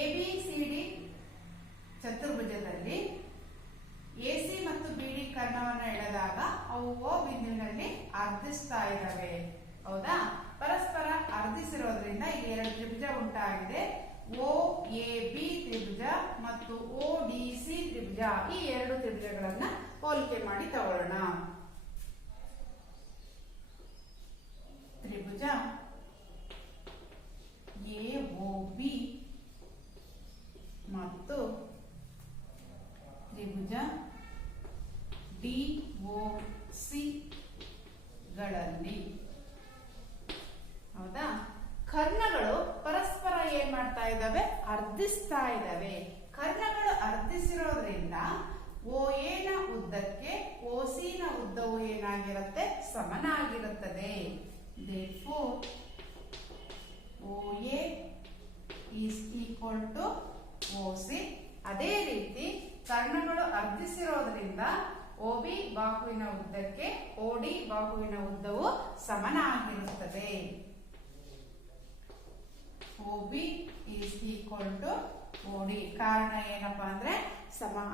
ABCD ಚತುರ್ಭುಜದಲ್ಲಿ AC ಮತ್ತು BD ಕರ್ಣವನ್ನು ಎಳೆದಾಗ ಅವು O ಬಿಂದುವಿನಲ್ಲಿ ಅರ್ಧಿಸ್ತಾ ಇದ್ದಾವೆ. ಹೌದಾ? ಪರಸ್ಪರ ಅರ್ಧಿಸಿರೋದ್ರಿಂದ ಇಲ್ಲಿ ಎರಡು ತ್ರಿಭುಜ ಉಂಟಾಗಿದೆ. OAB ತ್ರಿಭುಜ ಮತ್ತು ODC ತ್ರಿಭುಜ. ಈ ಎರಡು ತ್ರಿಭುಜಗಳನ್ನ ಹೋಲಿಕೆ ಮಾಡಿ ತಗೊಳ್ಳೋಣ. ತ್ರಿಭುಜ AOB ಮತ್ತು ತ್ರಿಭುಜ DOC ಗಳಲ್ಲಿ ಹೌದಾ? ಕರ್ಣಗಳು ಪರಸ್ಪರ ಏನ್ ಮಾಡ್ತಾ ಇದ್ದಾವೆ? ಅರ್ಧಿಸ್ತಾ ಇದ್ದಾವೆ. ಕರ್ಣಗಳು ಅರ್ಧಿಸಿರೋದ್ರಿಂದ OA ನ ಉದ್ದಕ್ಕೆ OC ನ ಉದ್ದವು ಏನಾಗಿರುತ್ತೆ? ಸಮನಾಗಿರುತ್ತದೆ. Therefore, OA is equal to OC. ಅದೇ ರೀತಿ ಕರ್ಣಗಳು ಅರ್ಧಿಸಿರೋದ್ರಿಂದ OB ಬಾಹುವಿನ ಉದ್ದಕ್ಕೆ OD ಬಾಹುವಿನ ಉದ್ದವು ಸಮನಾಗಿರುತ್ತದೆ. OB is equal to OD. ಕಾರಣ ಏನಪ್ಪಾ ಅಂದ್ರೆ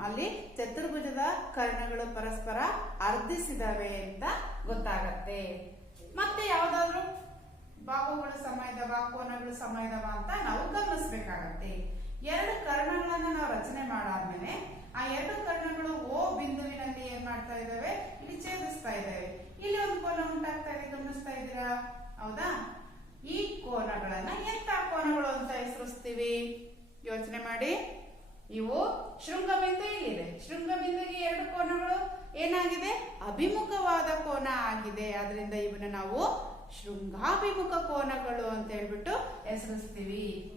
ಅಲ್ಲಿ ಚತುರ್ಭುಜದ ಕರ್ಣಗಳು ಪರಸ್ಪರ ಅರ್ಧಿಸಿದವೆ ಅಂತ ಗೊತ್ತಾಗತ್ತೆ. ಮತ್ತೆ ಯಾವ್ದಾದ್ರು ಬಾಹುಗಳು ಸಮ ಇದಾವ, ಕೋನಗಳು ಸಮ ಇದಾವ ಅಂತ ನಾವು ಗಮನಿಸಬೇಕಾಗತ್ತೆ. ಎರಡು ಕರ್ಣಗಳನ್ನ ನಾವು ರಚನೆ ಮಾಡಾದ್ಮೇಲೆ ಆ ಎರಡು ಕರ್ಣಗಳು O ಬಿಂದುವಿನಲ್ಲಿ ಏನ್ ಮಾಡ್ತಾ ಇದಾವೆ? ಇಲ್ಲಿ ಛೇದಿಸ್ತಾ ಇದ್ದಾವೆ. ಇಲ್ಲಿ ಒಂದು ಕೋನ ಉಂಟಾಗ್ತಾ ಇದೆ, ಗಮನಿಸ್ತಾ ಇದ್ದೀರಾ? ಹೌದಾ? ಈ ಕೋನಗಳನ್ನ ಎಂತ ಕೋನಗಳು ಅಂತ ಹೆಸರಿಸ್ತೀವಿ? ಯೋಚನೆ ಮಾಡಿ. ಇವು ಶೃಂಗಬಿಂದು ಇಲ್ಲಿದೆ. ಶೃಂಗಬಿಂದುಗೆ ಎರಡು ಕೋನಗಳು ಏನಾಗಿದೆ? ಅಭಿಮುಖವಾದ ಕೋನ ಆಗಿದೆ. ಆದ್ರಿಂದ ಇವನ್ನ ನಾವು ಶೃಂಗಾಭಿಮುಖ ಕೋನಗಳು ಅಂತ ಹೇಳ್ಬಿಟ್ಟು ಹೆಸರಿಸ್ತೀವಿ.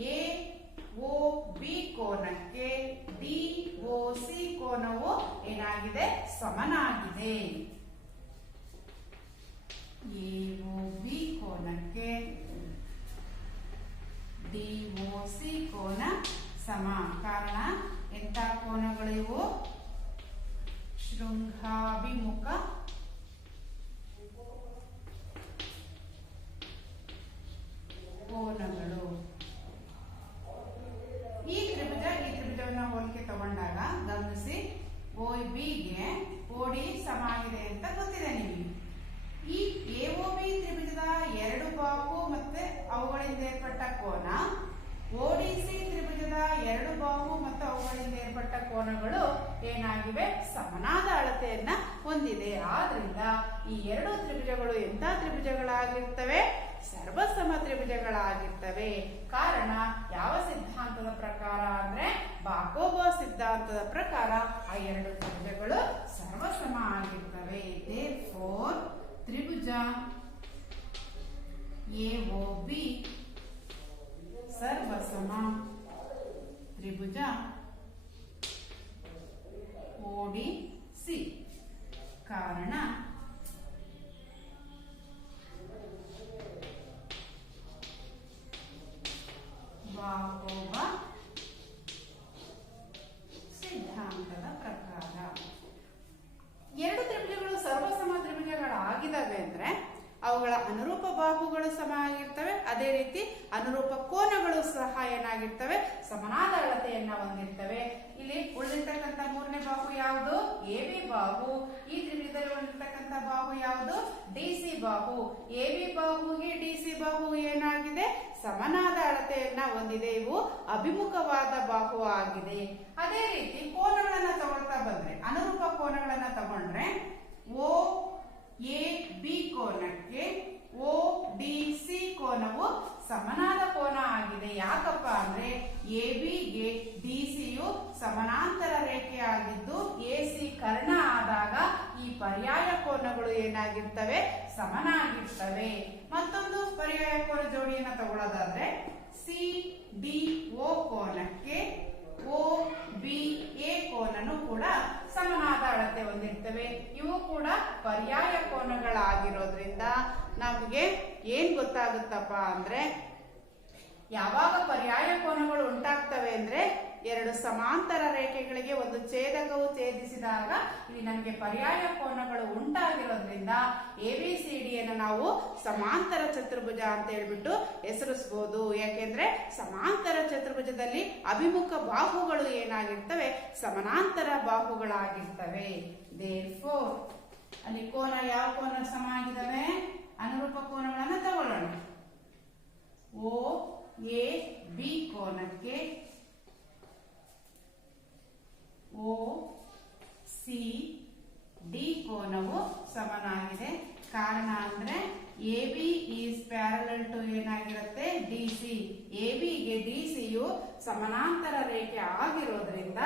AOB ಕೋನಕ್ಕೆ DOC ಕೋನವು ಏನಾಗಿದೆ? ಸಮನಾಗಿದೆ. AOB ಕೋನಕ್ಕೆ DOC ಕೋನ ಸಮ. ಕಾರಣ ಎಂತ ಕೋನಗಳು ಇವು? ಶೃಂಗಾಭಿಮುಖ ಕೋನಗಳು. ಈ ತ್ರಿಭುಜವನ್ನ ಹೋಲಿಕೆ ತಗೊಂಡಾಗ ಗಮನಿಸಿ, OB ಗೆ OD ಸಮ ಆಗಿದೆ ಅಂತ ಗೊತ್ತಿದೆ ನಿಮಗೆ. ಈ AOB ತ್ರಿಭುಜದ ಎರಡು ಬಾಹು ಮತ್ತೆ ಅವುಗಳಿಂದ ಏರ್ಪಟ್ಟ ಕೋನ, ODC ತ್ರಿಭುಜದ ಎರಡು ಬಾಹು ಮತ್ತು ಅವುಗಳಿಂದ ಏರ್ಪಟ್ಟ ಕೋನಗಳು ಏನಾಗಿವೆ? ಸಮನಾದ ಅಳತೆಯನ್ನ ಹೊಂದಿದೆ. ಆದ್ರಿಂದ ಈ ಎರಡು ತ್ರಿಭುಜಗಳು ಎಂತ ತ್ರಿಭುಜಗಳಾಗಿರ್ತವೆ? ಸರ್ವಸಮ ತ್ರಿಭುಜಗಳಾಗಿರ್ತವೆ. ಕಾರಣ ಯಾವ ಸಿದ್ಧಾಂತದ ಪ್ರಕಾರ ಅಂದ್ರೆ ಬಾಕೋಬಾ ಸಿದ್ಧಾಂತದ ಪ್ರಕಾರ ಆ ಎರಡು ತ್ರಿಭುಜಗಳು ಸರ್ವಸಮ ಆಗಿರ್ತವೆ. Therefore, ತ್ರಿಭುಜ AOB ಸರ್ವಸಮ, ತ್ರಿಭುಜ ODC. ಕಾರಣ ಬಾಕೋಬಾ ಸಿದ್ಧಾಂತದ ಪ್ರಕಾರ. ಎರಡು ತ್ರಿಭುಜಗಳು ಸರ್ವಸಮ ತ್ರಿಭುಜಗಳಾಗಿದ್ದಾವೆ ಅಂದ್ರೆ ಅವುಗಳ ಅನುರೂಪ ಬಾಹುಗಳು ಸಮ ಆಗಿರ್ತವೆ. ಅದೇ ರೀತಿ ಅನುರೂಪ ಕೋನಗಳು ಸಹ ಏನಾಗಿರ್ತವೆ? ಸಮನಾದ ಅಳತೆಯನ್ನ ಹೊಂದಿರ್ತವೆ. ಇಲ್ಲಿ ಉಳಿದಿರ್ತಕ್ಕಂಥ ಮೂರನೇ ಬಾಹು ಯಾವುದು? AB ಬಾಹು. ಈ ತ್ರಿಭುಜದಲ್ಲಿ ಉಳಿದಿರ್ತಕ್ಕಂಥ ಬಾಹು ಯಾವುದು? DC ಬಾಹು. AB ಬಾಹುಗೆ DC ಬಾಹು ಏನಾಗಿದೆ? ಸಮನಾದ ಅಳತೆಯನ್ನ ಹೊಂದಿದೆ. ಇವು ಅಭಿಮುಖವಾದ ಬಾಹು ಆಗಿದೆ. ಅದೇ ರೀತಿ ಕೋನಗಳನ್ನ ತಗೊಳ್ತಾ ಬಂದ್ರೆ, ಅನುರೂಪ ಕೋನಗಳನ್ನ ತಗೊಂಡ್ರೆ OAB ಕೋನಕ್ಕೆ ODC ಕೋನವು ಸಮನಾದ ಕೋನ ಆಗಿದೆ. ಯಾಕಪ್ಪ ಅಂದ್ರೆ ABಗೆ DCಯು ಸಮಾನಾಂತರ ರೇಖೆ ಆಗಿದ್ದು AC ಕರ್ಣ ಆದಾಗ ಈ ಪರ್ಯಾಯ ಕೋನಗಳು ಏನಾಗಿರ್ತವೆ? ಸಮನಾಗಿರ್ತವೆ. ಮತ್ತೊಂದು ಪರ್ಯಾಯ ಕೋನ ಜೋಡಿಯನ್ನ ತಗೊಳ್ಳೋದಾದ್ರೆ CDO ಕೋನಕ್ಕೆ OBA ಕೋನನು ಕೂಡ ಸಮನಾದ ಅಳತೆ ಹೊಂದಿರ್ತವೆ. ಇವು ಕೂಡ ಪರ್ಯಾಯ ಕೋನಗಳಾಗಿರೋದ್ರಿಂದ ನಮಗೆ ಏನ್ ಗೊತ್ತಾಗುತ್ತಪ್ಪ ಅಂದ್ರೆ ಯಾವಾಗ ಪರ್ಯಾಯ ಕೋನಗಳು ಉಂಟಾಗ್ತವೆ ಅಂದ್ರೆ ಎರಡು ಸಮಾಂತರ ರೇಖೆಗಳಿಗೆ ಒಂದು ಛೇದಕವು ಛೇದಿಸಿದಾಗ ಇಲ್ಲಿ ನಮಗೆ ಪರ್ಯಾಯ ಕೋನಗಳು ಉಂಟಾಗಿರೋದ್ರಿಂದ ABCDಯನ್ನು ನಾವು ಸಮಾಂತರ ಚತುರ್ಭುಜ ಅಂತ ಹೇಳ್ಬಿಟ್ಟು ಹೆಸರಿಸಬಹುದು. ಯಾಕೆಂದ್ರೆ ಸಮಾಂತರ ಚತುರ್ಭುಜದಲ್ಲಿ ಅಭಿಮುಖ ಬಾಹುಗಳು ಏನಾಗಿರ್ತವೆ? ಸಮಾನಾಂತರ ಬಾಹುಗಳಾಗಿರ್ತವೆ. Therefore, ಅಲ್ಲಿ ಕೋನ ಯಾವ ಕೋನ ಸಮ ಆಗಿದಾವೆ? ಅನುರೂಪ ಕೋನಗಳನ್ನ ತಗೊಳ್ಳೋಣ. OAB ಕೋನಕ್ಕೆ OCD ಕೋನವು ಸಮನಾಗಿದೆ. ಕಾರಣ ಅಂದ್ರೆ AB ಈಸ್ ಪ್ಯಾರಲಲ್ ಟು ಏನಾಗಿರುತ್ತೆ? DC. ABಗೆ DCಯು ಸಮಾನಾಂತರ ರೇಖೆ ಆಗಿರೋದ್ರಿಂದ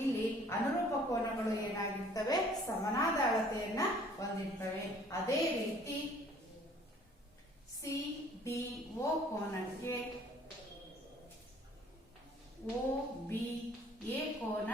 ಇಲ್ಲಿ ಅನುರೂಪ ಕೋನಗಳು ಏನಾಗಿರ್ತವೆ? ಸಮನಾದ ಅಳತೆಯನ್ನ ಹೊಂದಿರ್ತವೆ. ಅದೇ ರೀತಿ CD ಡಿ ಓ ಕೋನಕ್ಕೆ ಓ ಬಿ ಎ ಕೋನ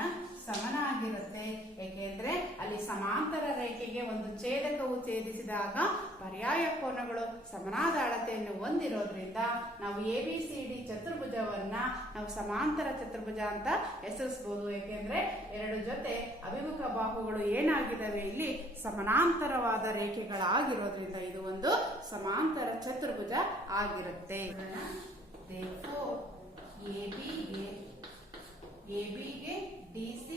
ಸಮನಾಗಿರುತ್ತೆ. ಏಕೆಂದ್ರೆ ಅಲ್ಲಿ ಸಮಾಂತರ ರೇಖೆಗೆ ಒಂದು ಛೇದಕವು ಛೇದಿಸಿದಾಗ ಪರ್ಯಾಯ ಕೋನಗಳು ಸಮನಾದ ಅಳತೆಯನ್ನು ಹೊಂದಿರೋದ್ರಿಂದ ನಾವು ABCD ಚತುರ್ಭುಜವನ್ನ ನಾವು ಸಮಾಂತರ ಚತುರ್ಭುಜ ಅಂತ ಹೆಸರಿಸಬಹುದು. ಏಕೆಂದ್ರೆ ಎರಡು ಜೊತೆ ಅಭಿಮುಖ ಬಾಹುಗಳು ಏನಾಗಿದ್ದಾವೆ, ಇಲ್ಲಿ ಸಮಾನಾಂತರವಾದ ರೇಖೆಗಳಾಗಿರೋದ್ರಿಂದ ಇದು ಒಂದು ಸಮಾಂತರ ಚತುರ್ಭುಜ ಆಗಿರುತ್ತೆ. ಎಬಿಗೆ DC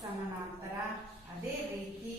ಸಮಾನಾಂತರ, ಅದೇ ರೀತಿ